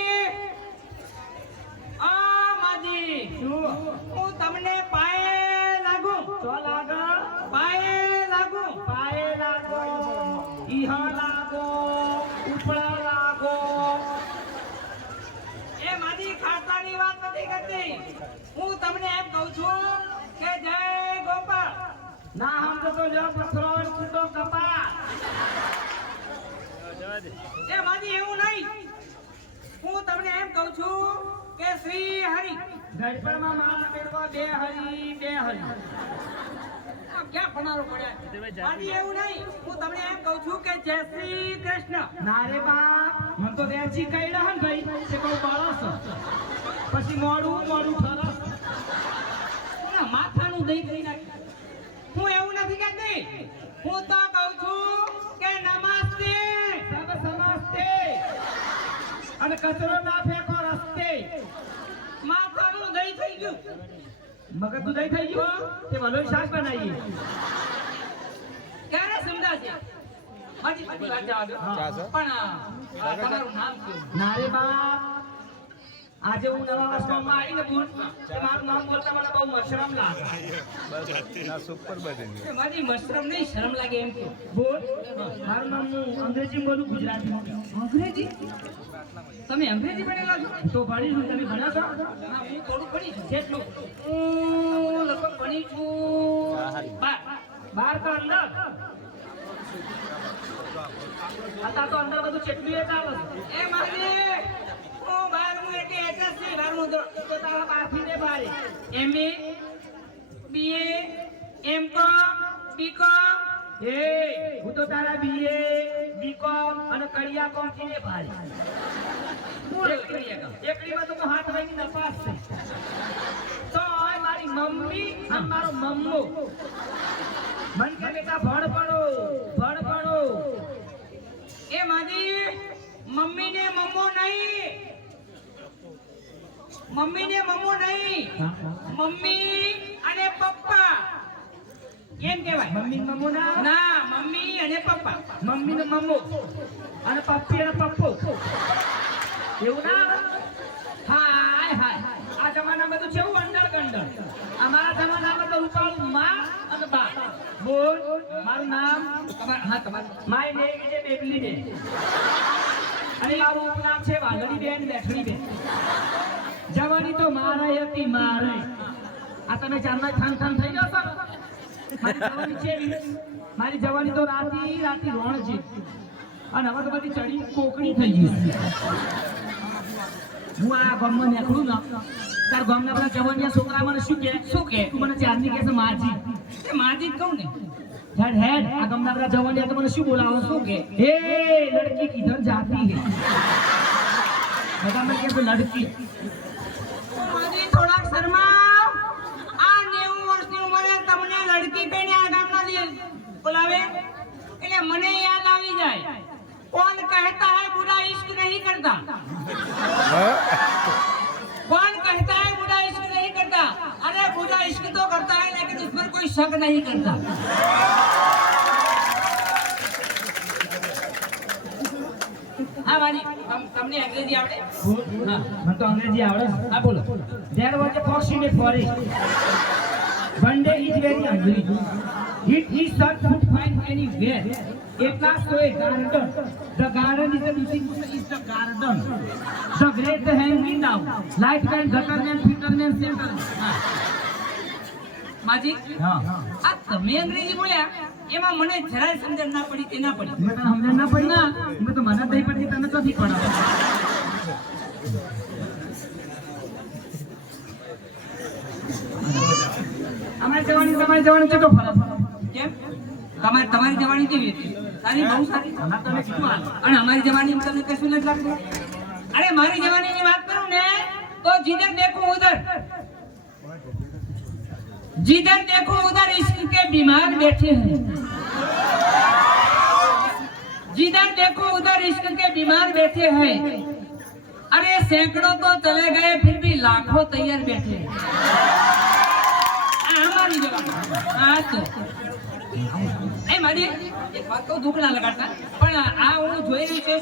હું તમને પાયે લાગુ. તો લાગો પાયે લાગુ. પાયે લાગો ઈહ લાગો ઉપડા લાગો. એ મારી ખાતાની વાત નથી કરતી. હું તમને એમ કહું છું કે જય ગોપાલ. ના હમ તો જો પથરો કૂટો કપા. એ મારી એવું નહીં. હું તમને એમ કહું છું કે શ્રી હરિ. ગડપણમાં મારા પેટમાં બે હરી બે હરી. આ ક્યાં ભણારો પડ્યા? મારી એવું નહીં. હું તમને એમ કહું છું કે જય શ્રી કૃષ્ણ. ના રે બાપ મન તો રેચી કઈ રહન ભાઈ તે કહું બાળસ પછી મોડું મોડું ઠરસ. ના, માથાનું દહીં કરી નાખ્યું. હું એવું નથી કહેતી. હું તો કહું છું કે નમસ્તે. સબ સમસ્તે અને કચરો ના ફેંકો રસ્તે. માથાનું દહીં થઈ ગયું. મગજ તું દઈ થઈ ગયો તે વલોય શાક બનાવીએ. ક્યારે સમજાશે? મારી બધી વાત જવા દો. ચા છે? પણ તમારું નામ શું? ના રે બાપ આજે હું નવા વર્ષમાં આવીને બોલ કે મારું નામ બોલતા મને બહુ મશરમ લાગે. ના સુપર બની કે મારી મશરમ નહીં, શરમ લાગે એમ કે. બોલ મારું નામ હું અંગ્રેજી બોલું ગુજરાતીમાં. અંગ્રેજી? તમે અંગ્રેજી ભણેલા છો? તો ભણી છું તમે ભણ્યા છો? હા, હું થોડું ભણી છું. કેટલું? હું લગભગ ભણી છું 12 તો અંદર હતા તો અંદર બધું ચેટલું એ ચાલે છે. એ મારી હું 12મું એટલે HSC 12મું ધોરણ. તો તારા બારથી ને બારે MA, BA, M.Com, B.Com. એ હું તો તારા BA BCom અને કડિયા કોમ થી ને બારે. એકડીમાં તો હું હાથ વાગી નપાસ છે. તો ઓય મારી મમ્મી અને મારો મમ્મો મન કે બેટા ભણ ભણો. એ મારી મમ્મી ને મમ્મો નહીં. મમ્મી અને પપ્પા એમ કહેવાય. મમ્મી મમ્મો ના ના, મમ્મી અને પપ્પા. મમ્મી ને મમ્મો અને પપ્પી અને પપ્પો એવું ના. હાય હાય આ જમાનામાં બધું કેવું અંડર ગંડર. અમારા જમાનામાં તો રૂપાળું માં અને બા. બોલ મારું નામ. હા, તમારું. માય નેમ ઇઝ બેબલી બેન અને મારું ઉપનામ છે વાલડી બેન બેઠડી બેન. જવાની તો મારે હતી મારે. આ તમે ચારના ખાન થઈ ગયો છો. મારી જવાની છે મારી જવાની તો રાતી રોણ છે અને હવે તો બધી ચડી કોકણી થઈ ગઈ. હું આ ગામમાં નીકળું ને તાર ગામના બધા જવાનિયા છોકરા મને શું કે મને ચાંદની કહે છે માજી. એ માજી જ કહું ને. હેડ આ ગામના બધા જવાનિયા તો મને શું બોલાવો શું કે હે લડકી કિધર જાતી હે. બધા મને કહે છે લડકી. માજી થોડાક શરમાવ. આ 90 વર્ષની ઉંમરે તમને લડકી કહીને આ ગામના બોલાવે એટલે મને યાદ આવી જાય. कौन कहता है बुरा इश्क नहीं करता? कौन कहता है बुरा इश्क नहीं करता? अरे बुरा इश्क तो करता है लेकिन उस पर कोई शक नहीं करता. हाँ वाली તમને અંગ્રેજી આવડે? હા મને તો અંગ્રેજી આવડે. હા બોલો. There was a fox in a forest. One day he is very hungry. He searched to find anywhere. At last to a garden. The garden is the garden. The great hanging down. Light man, gutter man, fitter man, center. માજી હા આ તમે અંગ્રેજી બોલ્યા એમાં મને જરાય સમજણ ના પડી કે ના પડી. મેં તો સમજણ ના પડી ના. મેં તો મને દઈ પડતી તને તો નહીં પડાવે. અમારી જવાની તમારી જવાની કેટલો ફરક? કેમ તમારી જવાની કેવી હતી? સારી બહુ સારી હમણાં તમે કીધું આ. અને અમારી જવાની તમને કશું નથી લાગતું અરે મારી જવાનીની વાત કરું ને તો जिधर देखो उधर इश्क के बीमार बैठे हैं जिधर देखो उधर इश्क के बीमार बैठे हैं अरे सैकड़ों तो चले गए फिर भी लाखों तैयार बैठे हैं हमारी जगह हाँ तो એ મારી એક વાત તો દુઃખ ના લગાડતા પણ આ હું જોઈ રહી છે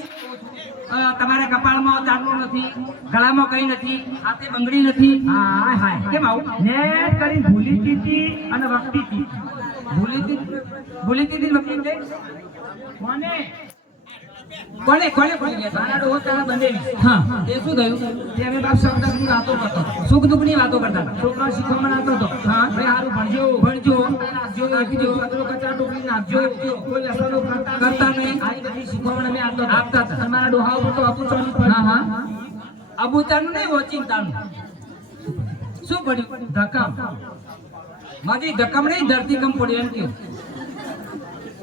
તમારા કપાળમાં ચાંદલો નથી ગળામાં કઈ નથી હાથે બંગડી નથી હાય હાય કેમ આવું નેટ કરી ભૂલી દીધી અને વખતી હતી. ભૂલી દીધી વખતે કોને કોને ભૂલી ગયા મારા ડોહો પેલા બંધેલી. હા એ શું થયું તે અમે બાપ શબ્દની વાતો કરતો સુખ દુઃખ ની વાતો કરતા હતા. છોકરા શીખવામાં આવતો હતો. હા. ભાઈ હારું ભણજો ભણજો નાખજો નાખજો. કચરો કચરા ટોપલી નાખજો કોઈ વ્યસનો કરતા નહીં. આવી બધી શીખવામાં અમે આપતો હતો. આપતા હતા. અને મારા ડોહા ઉપર તો આપું ચાલુ પડ્યું. હા હા અબુતાનું નહીં ઓચિંતાનું શું પડ્યું ધક્કા મારી ધક્કમ નહીં ધરતીકંપ પડ્યું એમ કે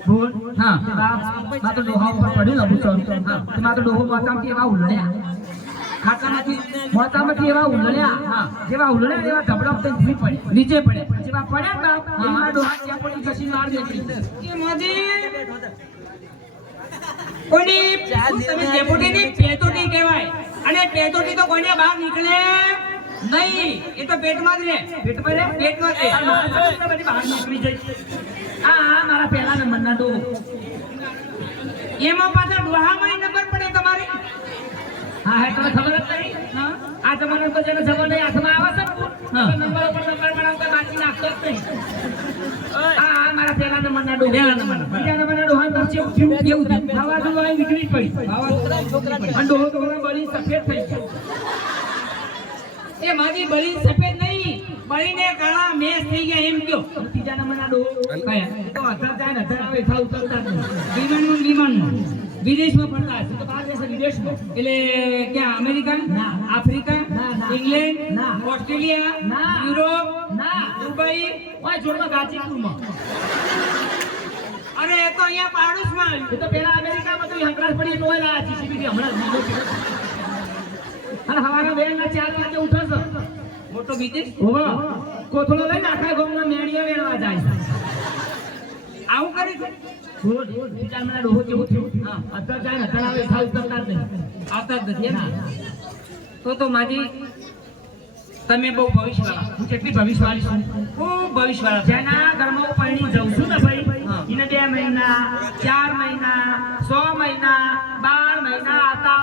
બોલ હા મારા તો ડોહા ઉપર પડ્યું ને અબુચોન. હા મારા તો ડોહો મોચામાંથી એવા ઉલળ્યા ખાતામાંથી મોચામાંથી એવા ઉલળ્યા હા. જેવા ઉલળ્યા એવા ધબડા ઉપર ભૂઈ પડે નીચે પડે જેવા પડ્યા ને બાપ હા. એમાં ડોહા ચેપોટી ઘસીને બહાર નીકળી. એ મોદી કોની તમે ડેપોટીની પેટોટી કહેવાય અને પેટોટી તો કોઈને બહાર નીકળે નહીં એ તો પેટમાં જ રહે પેટમાં રે? પેટમાં જ રહે આ મારા તો બધી બહાર નીકળી જાય. આ મારા પહેલા નંબરના ડોહો. એમાં પાછા ડોહામાં નંબર પડે તમારે હા હે તમને ખબર જ નહીં. હા આ જમાનો તો જેને જમાનો નહીં હાથમાં આવે છે ને, હા. તો નંબર ઉપર નંબર બનાવતા બાકી નાખતો જ નહીં. આ મારા પહેલા નંબરના ડોહો. પહેલા નંબરના. બીજા નંબરના ડોહાને પછી એવું થયું. કેવું થયું? વાવાઝોડું આવી વીજળી પડી. અને ડોહો તો બધા બળી સફેદ થઈ ગયો. એ મારી બળી સફેદ નહીં બળીને કાળા મેસ થઈ ગયા એમ કયો અને ત્રીજા નંબરના ડોહો. કયા એ તો અધર જાય ને અધર આવે એટલા ઉતરતા જ નહીં. વિમાનનું વિદેશમાં ફરતા હશે તો બહાર જશે વિદેશમાં. એટલે ક્યાં અમેરિકા ના. આફ્રિકા ના, ના. ઇંગ્લેન્ડ ના. ઓસ્ટ્રેલિયા ના. યુરોપ ના. દુબઈ ઓય જોડમાં ગાજીપુરમાં. અરે એ તો અહીંયા પાડોશમાં આવ્યું એ તો પેલા અમેરિકામાં તો હંકરાજ પડી એટલે ઓય લાયા GCB થી હમણાં જ લીધો છે. અને સવારના 2 ના 4 વાગે ઉઠે છે. મોટો વિદેશ ઓહો, કોથળો લઈને આખા ગામના મેણીયા વેણવા જાય છે. આવું કરે છે બોલ, બીજા મને ડોહો જેવું થયું. હા, અધર જાય ને અધર આવે એટલા ઉતરતા જ નહીં. આવતા જ નથી એમ ના. ને? તો માજી તમે બહુ ભવિષ્યવાળા હું કેટલી ભવિષ્યવાળી છું. ખૂબ ભવિષ્યવાળા છો. જેના ઘરમાં હું પરણી જાઉં છું ને ભાઈ, હા. એને 2 મહિના 4 મહિના 6 મહિના 12 મહિના આવતા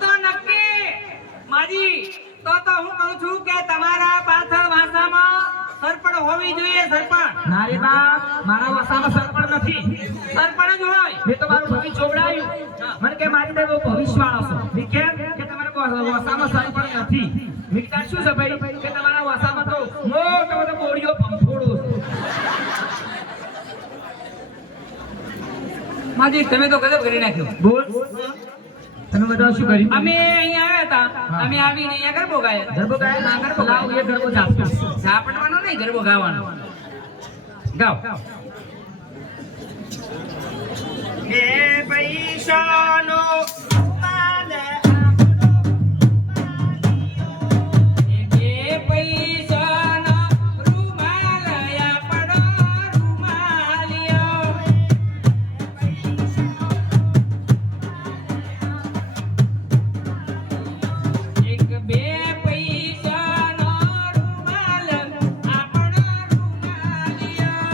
તો નક્કી માજી તો હું કહું છું કે તમારા પાછળ વાસામાં સરપણ હોવી જોઈએ સરપણ ના રે બાપ, મારા વાસામાં સરપણ નથી. સરપણ જ હોય મેં તો મારું ભવિષ્ય જોવડાયું. મને કે મારી તો બહુ ભવિષ્યવાળો છો. મેં કેમ કે તમારા વાસામાં સરપણ નથી. મેં કીધું શું છે ભાઈ કે તમારા વાસામાં તો મોટો મોટો બોડીઓ ભંફોડો છે. માજી તમે તો ગજબ કરી નાખ્યો બોલ, તમે બધા શું કર્યું? અમે અહીંયા આવ્યા હતા અમે આવીને અહીંયા ગરબો ગાયા ગરબો ગાયા? હા, ગરબો લાવો, એ ગરબો જાપતો. ઝાપટવાનો નહીં ગરબો ગાવાનો ગાઓ એ પૈસાનો માલ એ પૈસાનો રૂમાલ આપણો રૂમાલિયો એક બે પૈસાનો રૂમાલ આપણો રૂમાલિયો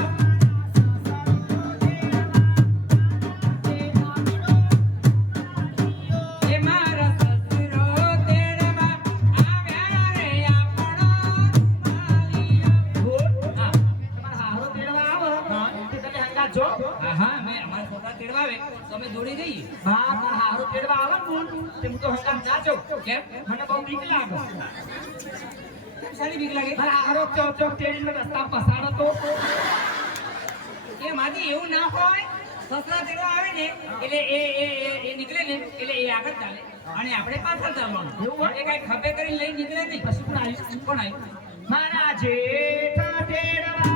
એ મારા સસરો તેડવા આવ્યા રે આપણો રૂમાલિયો બોલ. હા તમારા હારો તેડવા આવો તે તમે હંગાત છો. હા મેં અમારા છોકરા તેડવા આવે તો અમે દોડી જઈએ હા, મારા હારો તેડવા આવે ને બોલ, તે હું તો હંગાત ના જાઉં. કેમ મને બહુ બીક લાગે. કેમ સારી બીક લાગે મારા હારો ચોક ચોક તેડીને રસ્તા પસાડો તો. એ માજી એવું ના હોય સસરા તેડવા આવે ને એટલે એ નીકળે ને એટલે એ આગળ ચાલે અને આપણે પાછળ ચાલવાનું એવું હોય? એ કઈ ખભે કરીને લઈને નીકળે નહીં પછી કોણ આવ્યું? કોણ આવ્યું મારા જેઠ તેડવા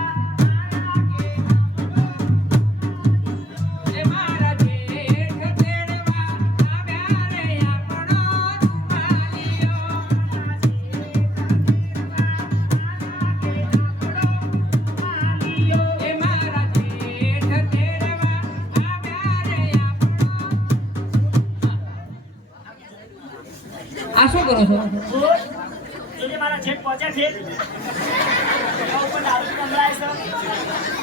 કરો છો એને મારા જેઠ પહોંચ્યા છે એના ઉપર દારૂ સંભળાય છે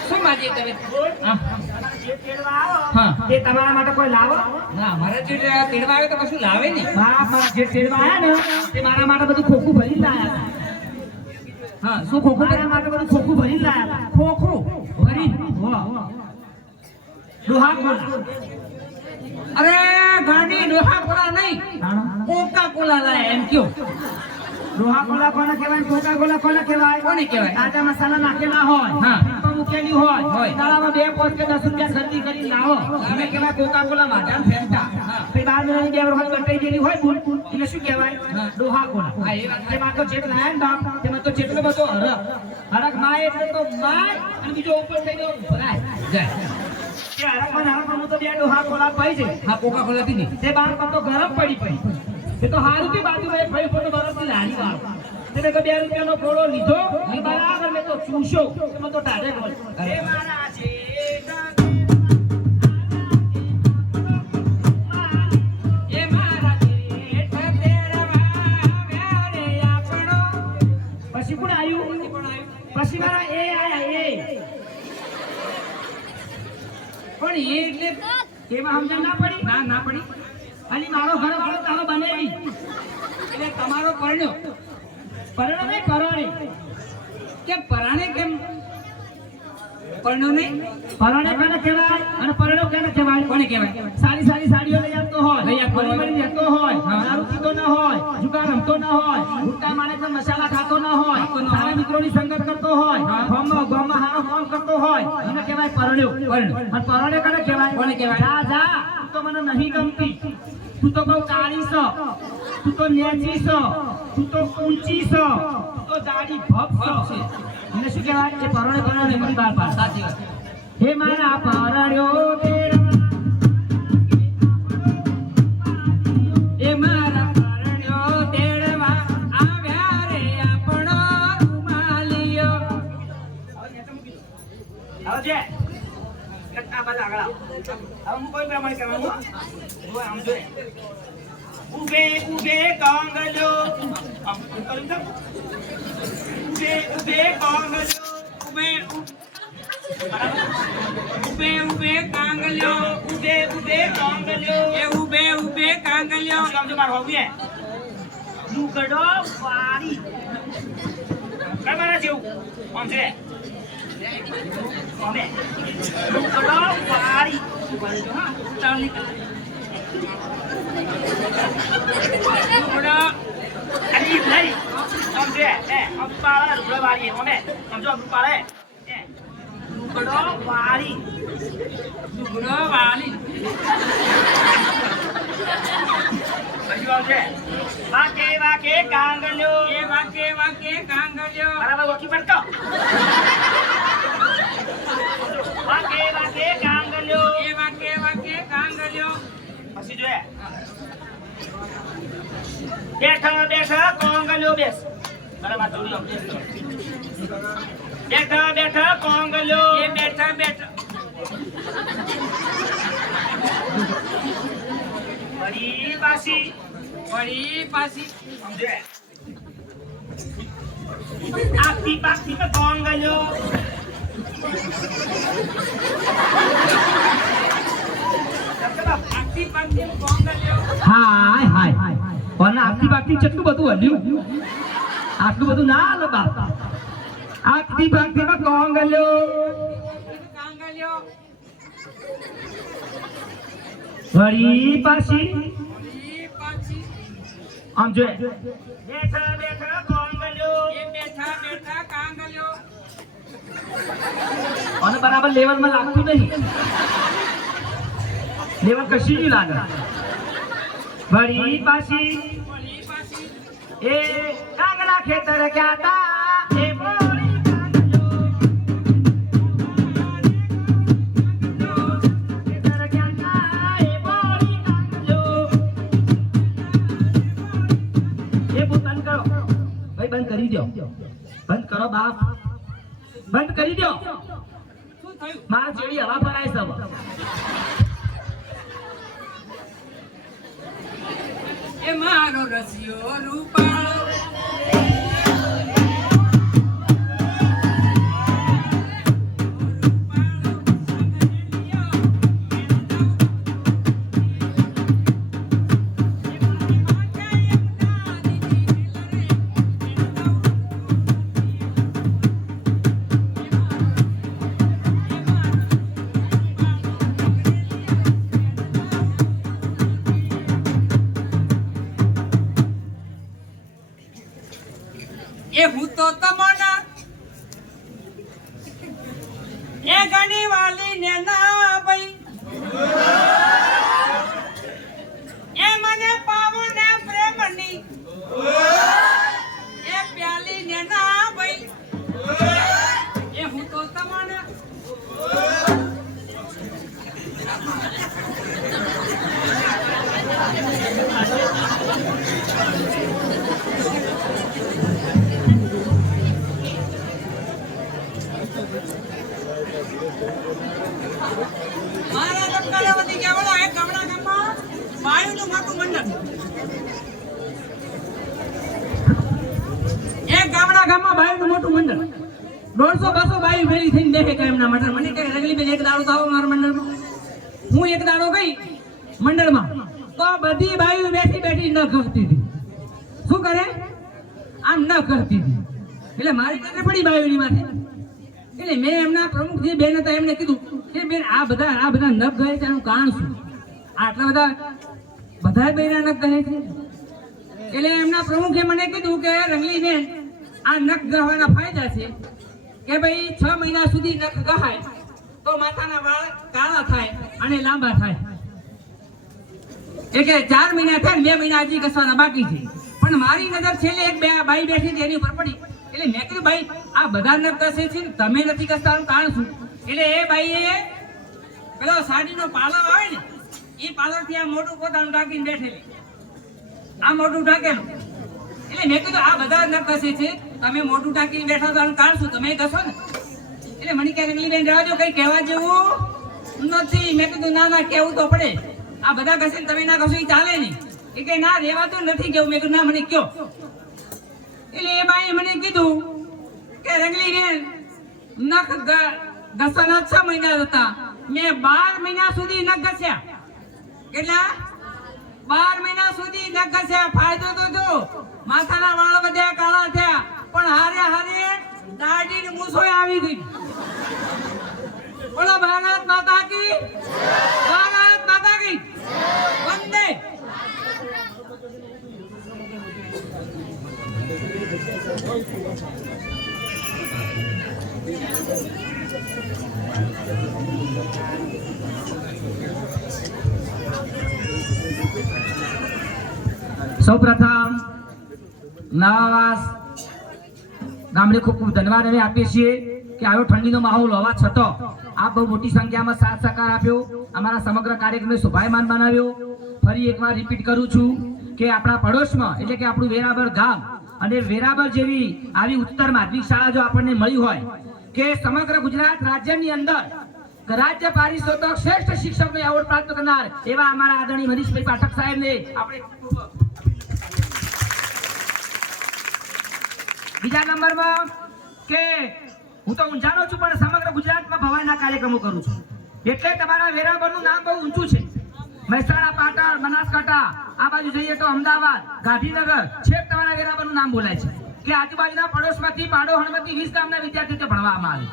શું માજી તમે તમારા જેઠ તેડવા આવો એ તમારા માટે કોઈ લાવો ના મારા જે તેડવા આવે તો કશું લાવે નહીં મારા જેઠ તેડવા આયા ને તે મારા માટે બધું ખોખું ભરીને લાયા હા શું ખોખું મારા માટે બધું ખોખું ભરીને લાયા ખોખું ભરી દુહા કોલા અરે ગાડી ડોહા કોલા નહીં કોકા કોલા લાય એમ કયો દુહા કોલા કોને કહેવાય કોકા કોલા કોને કહેવાય કોને કહેવાય તાજા મસાલા નાખેલા હોય હા. તો મૂકેલી હોય દાડામાં 2 પોટ કે 10 રૂપિયા ખરીદી કરીને લાવો અમે કહેવાય કોકા કોલા માટા ફેંટા પછી 12 મહિનાની 2 વખત કટાઈ ગયેલી હોય બુલ એટલે શું કહેવાય દુહા કોલા હા, એ વાત. તેમાં તો જેટ લાયા ને બાપ તેમાં તો જેટલો બધો હરક માય એટલે તો માય અને બીજો ઉપર થઈને ભરાય જાય કે હરકમાં હું તો 2 દુહા કોલા પાઈ છે હા કોકા કોલા થી નહીં તે બાર પર તો ગરમ પડી એ તો હારું થી બાજુ ભાઈ ભાઈ ફોટો બરફ ની લારી વાર તેને તો 2 રૂપિયાનો કોળો લીધો એ બરાબર મેં તો ચૂસો એમાં તો ટાઢે બોલ એ મારા છે એ મારા જેઠ તેડવા આવ્યા રે આપણો પછી કોણ આવ્યું પછી મારા એ આયા એ પણ એ એટલે એમાં સમજણ ના પડી ના પડી અને મારો ઘર વાળો તારો બનેલી એટલે તમારો પરણ્યો પરણો નહીં પરણી કેમ પરાણે કેમ પરણ્યો નહીં પરણે કોને કહેવાય અને પરણો કોને કહેવાય કોને કહેવાય સારી સારી સાડીઓ લઈ આપતો હોય લઈ આપતો હોય. મળી રહેતો હોય દારૂ પીતો ના હોય જુગાર રમતો ના હોય ગુટકા માણેક મસાલા ખાતો ના હોય ખાતો ના સારા હોય. મિત્રોની સંગત કરતો હોય ગામમાં હારો કામ કરતો હોય એને કહેવાય પરણ્યો પરણ્યો. અને પરણે કોને કહેવાય કોને કહેવાય? જા જા તું તો મને નહીં ગમતી તું તો બહુ કાળી છો તું તો નેચી છો તું તો ઊંચી છો તું તો જાડી ભપ છો એને શું કહેવાય એ પરણે પરણે મારી બાર પાર સાચી વાત હે મારા પરણ્યો એ મારા પરણ્યો તેડવા આવ્યા રે આપણો રૂમાલિયો આવજે કટ્ટા બાદ આગળ આવ હવે હું કોઈ પ્રમાણે કરવાનું જો આમ જો ઉભે ઉભે કાંગલ્યો આમ કરું તો ઉભે ઉભે કાંગલ્યો ઉભે ઉભે ઉભે કાંગલ્યો ઉભે ઉભે કાંગલ્યો એ ઉભે ઉભે કાંગલ્યો આમ જો માર હોવી હે લુગડો વારી કઈ મારા જેવું આમ છે અમે લુગડો વારી હા ચાલ નીકળ લુગડો અરે નહીં સમજે એ અંપાળા લુગડો વારી અમે સમજો અંપાળે એ લુગડો વારી લુગડો વાલી પછી આવજે વાકે વાકે કાંગલ્યો એ વાકે વાકે કાંગલ્યો બરાબર ઓળખી પડતો વાકે વાકે કાંગલ્યો એ વાકે વાકે કાંગલ્યો પછી જોયે બેઠો બેઠો કોંગલ્યો બેસ બરાબર થોડી બેસ બેઠો બેઠો કોંગલ્યો એ બેઠા બેઠા વળી પાછી વળી પાછી સમજે આખી પાખી તો કોંગલ્યો આખી પાછી કાંગલ્યો હાય હાય પણ આખી બાકી કેટલું બધું હલ્યું આટલું બધું ના હાલે બાપ આખી બાકી માં કોંગલ્યો કાંગલ્યો વળી પાછી વળી પાછી આમ જો બેઠા બેઠા કોંગલ્યો એ બેઠા બેઠા કાંગલ્યો અને બરાબર લેવલ માં લાગતું નહીં લેવલ કશી નહીં લાગે વળી પાછી વળી પાછી એ કાંગલા ખેતર ક્યાં તા એ મોરી કાંગલ્યો ખેતર ક્યાં તા એ મોરી કાંગલ્યો એ બહુ બંધ કરો ભાઈ બંધ કરી દો બંધ કરો બાપ બંધ કરી દો શું થયું મારા ચેડી હવા ભરાય છે એ મારો રસિયો રૂપાળો એ હું તો તમોના એ ગણી વાલી ને ના ભાઈ એ મને પાવો ને પ્રેમની એ પ્યાલી ને ના ભાઈ એ હું તો તમોના મારા લક્કડવતી કેવડો એક ગામડા ગામમાં બાયુનું મોટું મંડળ એક ગામડા ગામમાં બાયુનું મોટું મંડળ 150-200 બાયુ ભેળી થઈને બેઠે કે એમના મંડળ મને કહે રગલી બેન એક દાડો તો આવો મારા મંડળમાં હું એક દાડો ગઈ મંડળમાં તો બધી બાયુ બેઠી બેઠી ન કરતી હતી શું કરે આમ ન કરતી હતી એટલે મારી નજર પડી બાયુની માથે એટલે મેં એમના પ્રમુખ જે બેન હતા એમને કીધું કે બેન આ બધા નખ ગહે છે એનું કારણ શું આટલા બધા બેના નખ ગહે છે એટલે એમના પ્રમુખે મને કીધું કે રંગલી બેન આ નખ ગહવાના ફાયદા છે કે ભાઈ 6 મહિના સુધી નખ ગહાય તો માથાના વાળ કાળા થાય અને લાંબા થાય એટલે 4 મહિના થાય 2 મહિના હજી ઘસવાના બાકી છે પણ મારી નજર છેલ્લે એક બે બાઈ બેઠી હતી એની ઉપર પડી એટલે મેં કીધું ભાઈ આ બધા નખ ઘસે છે તમે નથી ઘસતા કારણ શું એટલે એ બાઈએ પેલો સાડીનો પાલવ આવે ને એ પાલવથી આ મોટું પોતાનું ઢાંકીને બેઠેલી આ મોટું ઢાંકેલું એટલે મેં કીધું આ બધા નખ ઘસે છે તમે મોટું ઢાંકીને બેઠા તો કારણ શું તમે ઘસો ને એટલે મને કહે રંગલી બેન રહેવા દો કઈ કહેવા જેવું નથી મેં કીધું ના કેવું તો પડે આ બધા ઘસે તમે ના ઘસો એ ચાલે નહીં એ કે ના રહેવા તો નથી કેવું મેં કીધું ના મને કયો એટલે એ બાઈએ મને કીધું કે રંગલી બેન નખ ઘસવાના 6 મહિના હતા મેં 12 મહિના સુધી નખ ઘસ્યા કેટલા 12 મહિના સુધી નખ ઘસ્યા ફાયદો તો જો માથાના વાળ વધ્યા કાળા થયા પણ હારે દાઢી મૂછોય આવી ગઈ બોલો ભારત માતા કી વંદે સૌપ્રથમ નવાસ ગામડે ખૂબ ખૂબ ધન્યવાદ અમે આપીએ છીએ કે આવ્યો ઠંડીનો માહોલ હોવા છતાં આપ બહુ મોટી સંખ્યામાં સાથ સહકાર આપ્યો અમારા સમગ્ર કાર્યક્રમને શોભાયમાન બનાવ્યો ફરી એકવાર રિપીટ કરું છું કે આપણા પડોશમાં એટલે કે આપણું વેરાબર ગામ અને વેરાબર જેવી આવી ઉત્તર માધ્યમિક શાળા જો આપણને મળી હોય કે સમગ્ર ગુજરાત રાજ્યની અંદર રાજ્ય પારિતોષિક શ્રેષ્ઠ શિક્ષકનો એવોર્ડ પ્રાપ્ત કરનાર એવા અમારા આદરણીય મનીષભાઈ પાઠક સાહેબને આપણે બીજા નંબરમાં કે હું તો ઊંઝાનો છું પણ સમગ્ર ગુજરાતમાં ભવાઈના કાર્યક્રમો કરું છું એટલે તમારા વેરાબરનું નામ બહુ ઊંચું છે મહેસાણા પાટણ બનાસકાંઠા આ બાજુ જઈએ તો અમદાવાદ ગાંધીનગર છેક તમારા વેરાબરનું નામ બોલાય છે કે આજુબાજુના પડોશમાંથી પાડો હણમતી 20 ગામના વિદ્યાર્થીઓ ભણવામાં આવે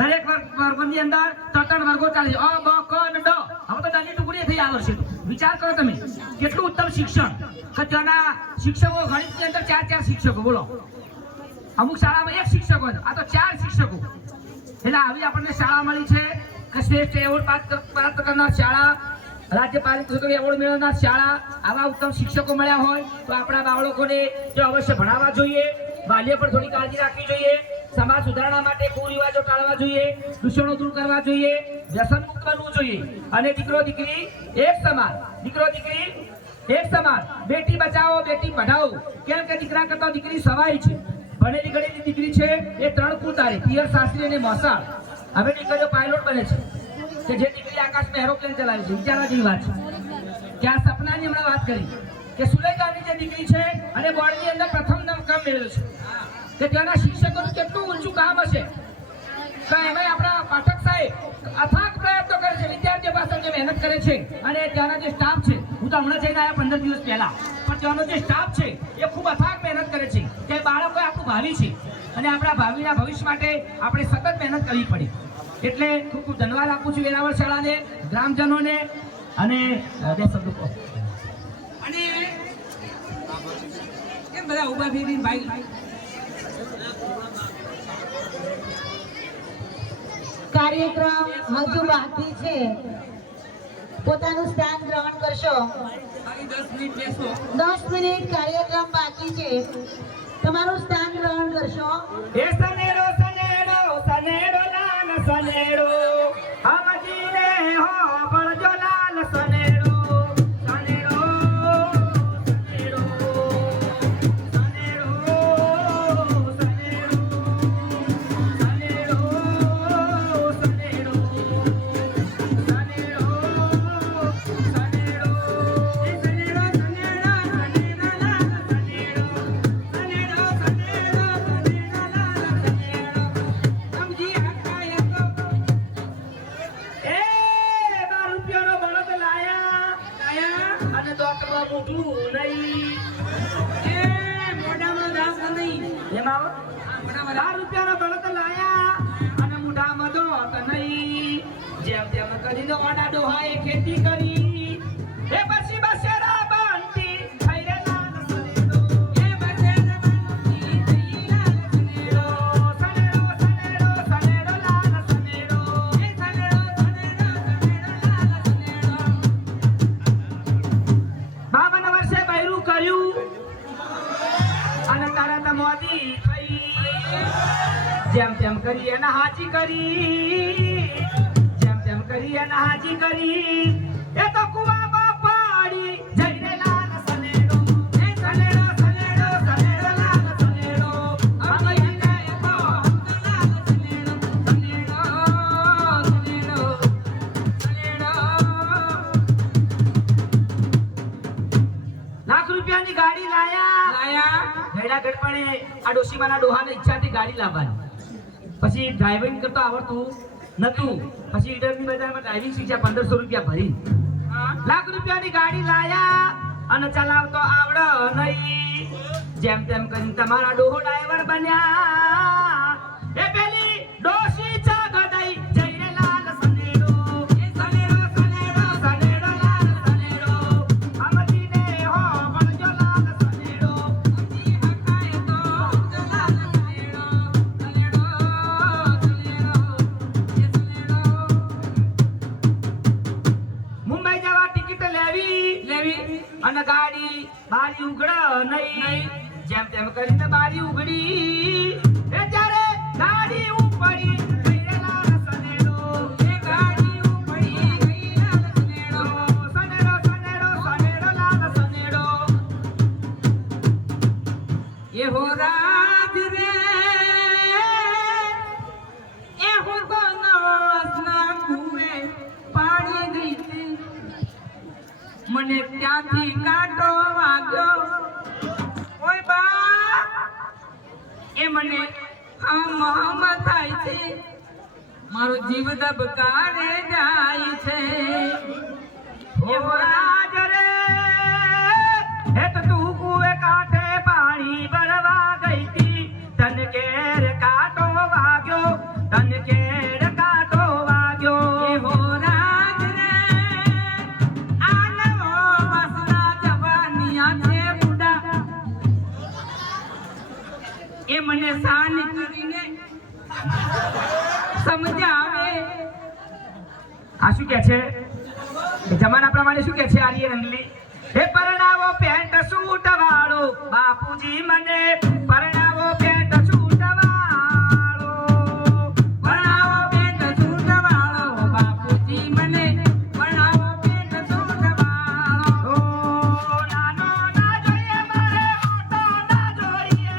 દરેક વર્ગની અંદર 3 વર્ગો ચાલે છે અ બ ક અને ડ હવે તો દાની ટુકડી થઈ આવશે વિચાર કરો તમે કેટલું ઉત્તમ શિક્ષણ કે ત્યાંના શિક્ષકો ગણિતની અંદર 4 શિક્ષકો બોલો અમુક શાળામાં 1 શિક્ષકો આ તો 4 શિક્ષકો એટલે આવી આપણને શાળા મળી છે કે શ્રેષ્ઠ એવોર્ડ પ્રાપ્ત કરનાર શાળા રાજ્ય પારિતોષિક એવોર્ડ મેળવનાર શાળા આવા ઉત્તમ શિક્ષકો મળ્યા હોય તો આપણા બાળકોને જો અવશ્ય ભણાવવા જોઈએ વાલીઓ પર થોડી કાળજી રાખવી જોઈએ સમાજ સુધારણા માટે કુરિવાજો ટાળવા જોઈએ દૂષણો દૂર કરવા જોઈએ વ્યસન મુક્ત બનવું જોઈએ અને દીકરો દીકરી એક સમાન બેટી બચાવો બેટી પઢાઓ કેમ કે દીકરા કરતા દીકરી સવાઈ છે ભણેલી ગણેલી દીકરી છે એ 3 કુતારી પિયર શાસ્ત્રી અને મોસાળ હવે દીકરીઓ પાયલોટ બને છે કે જે દીકરી આકાશમાં એરોપ્લેન ચલાવે છે વિચારવા જેવી વાત છે કે આ સપનાની હમણાં વાત કરી કે સુલેખાની જે દીકરી છે અને બોર્ડની અંદર પ્રથમ ક્રમ મેળવ્યો છે કે ત્યાંના શિક્ષકોનું કેટલું ઊંચું કામ હશે. તો એમાં આપણા પાઠક સાહેબ અથાગ પ્રયત્નો કરે છે, વિદ્યાર્થીઓ પાછળ જે મહેનત કરે છે અને ત્યાંના જે સ્ટાફ છે, હું તો હમણાં જઈને આવ્યા 15 દિવસ પહેલા, પણ ત્યાંનો જે સ્ટાફ છે એ ખૂબ અથાગ મહેનત કરે છે કે બાળકો આપણું ભાવિ છે અને આપણા ભાવિના ભવિષ્ય માટે આપણે સતત મહેનત કરવી પડે. એટલે ખૂબ ખૂબ ધન્યવાદ આપું છું વેરાવળ શાળાને, ગ્રામજનોને અને બે શબ્દો કહો. અને કેમ બધા ઉભા થઈ રહીને ભાઈ કાર્યક્રમ હજુ બાકી છે. પોતાનું સ્થાન ગ્રહણ કરશો. 10 મિનિટ બેસો. 10 મિનિટ કાર્યક્રમ બાકી છે. તમારું સ્થાન ગ્રહણ કરશો. એ સનેડો સનેડો સનેડો લાલ સનેડો હમજીને હો બળજો લાલ સનેડો સનેડો સનેડો સનેડો સનેડો સનેડો સનેડો ખેતી કરી એ પછી બસેરા બનતી થઈ રે લાલ સનેડો એ બસેરા બનતી થઈ લાલ સનેડો સનેડો સનેડો સનેડો લાલ સનેડો એ સનેડો સનેડો સનેડો લાલ સનેડો 52 વર્ષે બૈરું કર્યું અને તરત મોદી થઈ જેમ તેમ કરી એને હાજી કરી કરી અને હાજી કરી એ તો કુવામાં પાડી જઈને લાલ સનેડો એ સનેડો સનેડો સનેડો લાલ સનેડો અમઈને તો લાલ સનેડો સનેડો સનેડો સનેડો લાખ રૂપિયાની ગાડી લાયા ગયડા ગડપણે આ ડોશીમાના ડોહાને ઈચ્છાથી ગાડી લાવવાની. પછી ડ્રાઇવિંગ કરતો આવડતું નતું. પછી ઈડરની બજારમાં ડ્રાઇવિંગ શીખ્યા 1500 રૂપિયા ભરી. લાખ રૂપિયાની ગાડી લાયા અને ચલાવતો આવડ નહીં. જેમ તેમ કરીને તમારા ડોહો ડ્રાઈવર બન્યા. એ પેલી ડોશી ચા ગદઈ જઈને લાલ સનેડો એ સનેડો સનેડો સનેડો લાલ સનેડો અમજીને હો બળજો લાલ સનેડો અમજી હકાય તો લાલ સનેડો સનેડો સનેડો એ સનેડો. મુંબઈ જવા ટિકિટ લેવી અને ગાડી બારી ઉઘડ નહીં. જેમ તેમ કરીને બારી ઉઘડી એ ત્યારે ગાડી ઉપડી ગઈ રે લાલ સનેડો એ ગાડી ઉપડી ગઈ લાલ સનેડો સનેડો સનેડો સનેડો લાલ સનેડો એ હો રાજ રે એ હો તો નવાસના કુએ પાડી ગઈ છે. મને ત્યાંથી કાંટો વાગ્યો ઓય બા એ મને હમ થાય છે. મારો જીવ દબકારે જાય છે. ઓ રાજ રે હે તો તું કુએ કાંઠે પાણી ભરવા ગઈ તી તન કેર કાંટો વાગ્યો તન કેર કાંટો વાગ્યો એ હો રાજ રે આ નવો વાસના જવાનિયા છે બુડા એ મને સાન કરીને સમજાવે. આ શું કે છે જમાના પ્રમાણે શું કે છે આર્ય રંગલી હે પરણાવો પેન્ટ સૂટ વાળો બાપુજી મને પરણાવો પેન્ટ સૂટ વાળો પરણાવો પેન્ટ સૂટ વાળો બાપુજી મને પરણાવો પેન્ટ સૂટ વાળો. નાનો ના જોઈએ મારે મોટો ના જોઈએ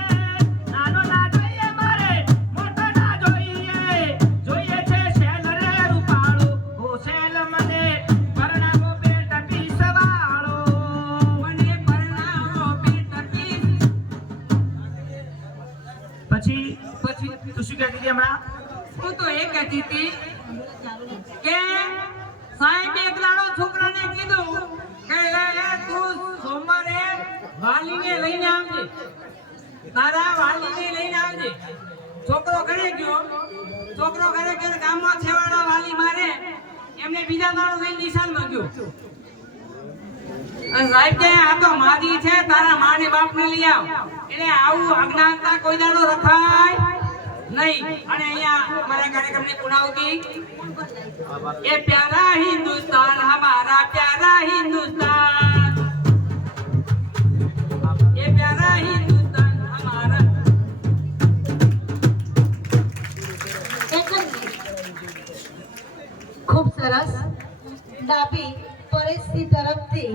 નાનો ના જોઈએ મારે મોટો ના જોઈએ જોઈએ છે શેલ રે રૂપાળો ઓ શેલ મને પરણાવો પેન્ટ પીસ વાળો મને પરણાવો વાલીને લઈને આવજે. તારા વાલીને લઈને આવજે. છોકરો ઘરે ગયો ગામમાં છેવાડા વાલી મારે એમને બીજા દાડો લઈને નિશાનમાં ગયો. અને સાહેબ કે આ તો માજી છે, તારા માને બાપને લઈ આવ. એટલે આવું અજ્ઞાનતા કોઈ દાડો રખાય નહીં. અને અહીંયા અમારા કાર્યક્રમની પૂર્ણાહુતિ એ પ્યારા હિન્દુસ્તાન હમારા પ્યારા હિન્દુસ્તાન, એ પ્યારા હિન્દુસ્તાન હમારા. ખૂબ સરસ. ડાબી પરેશજી તરફથી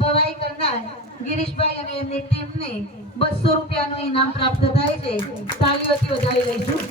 ભવાઈ કરનાર ગિરીશભાઈ અને એમની ટીમને 200 રૂપિયાનું ઇનામ પ્રાપ્ત થાય છે. તાળીઓથી વધાવી લઈશું.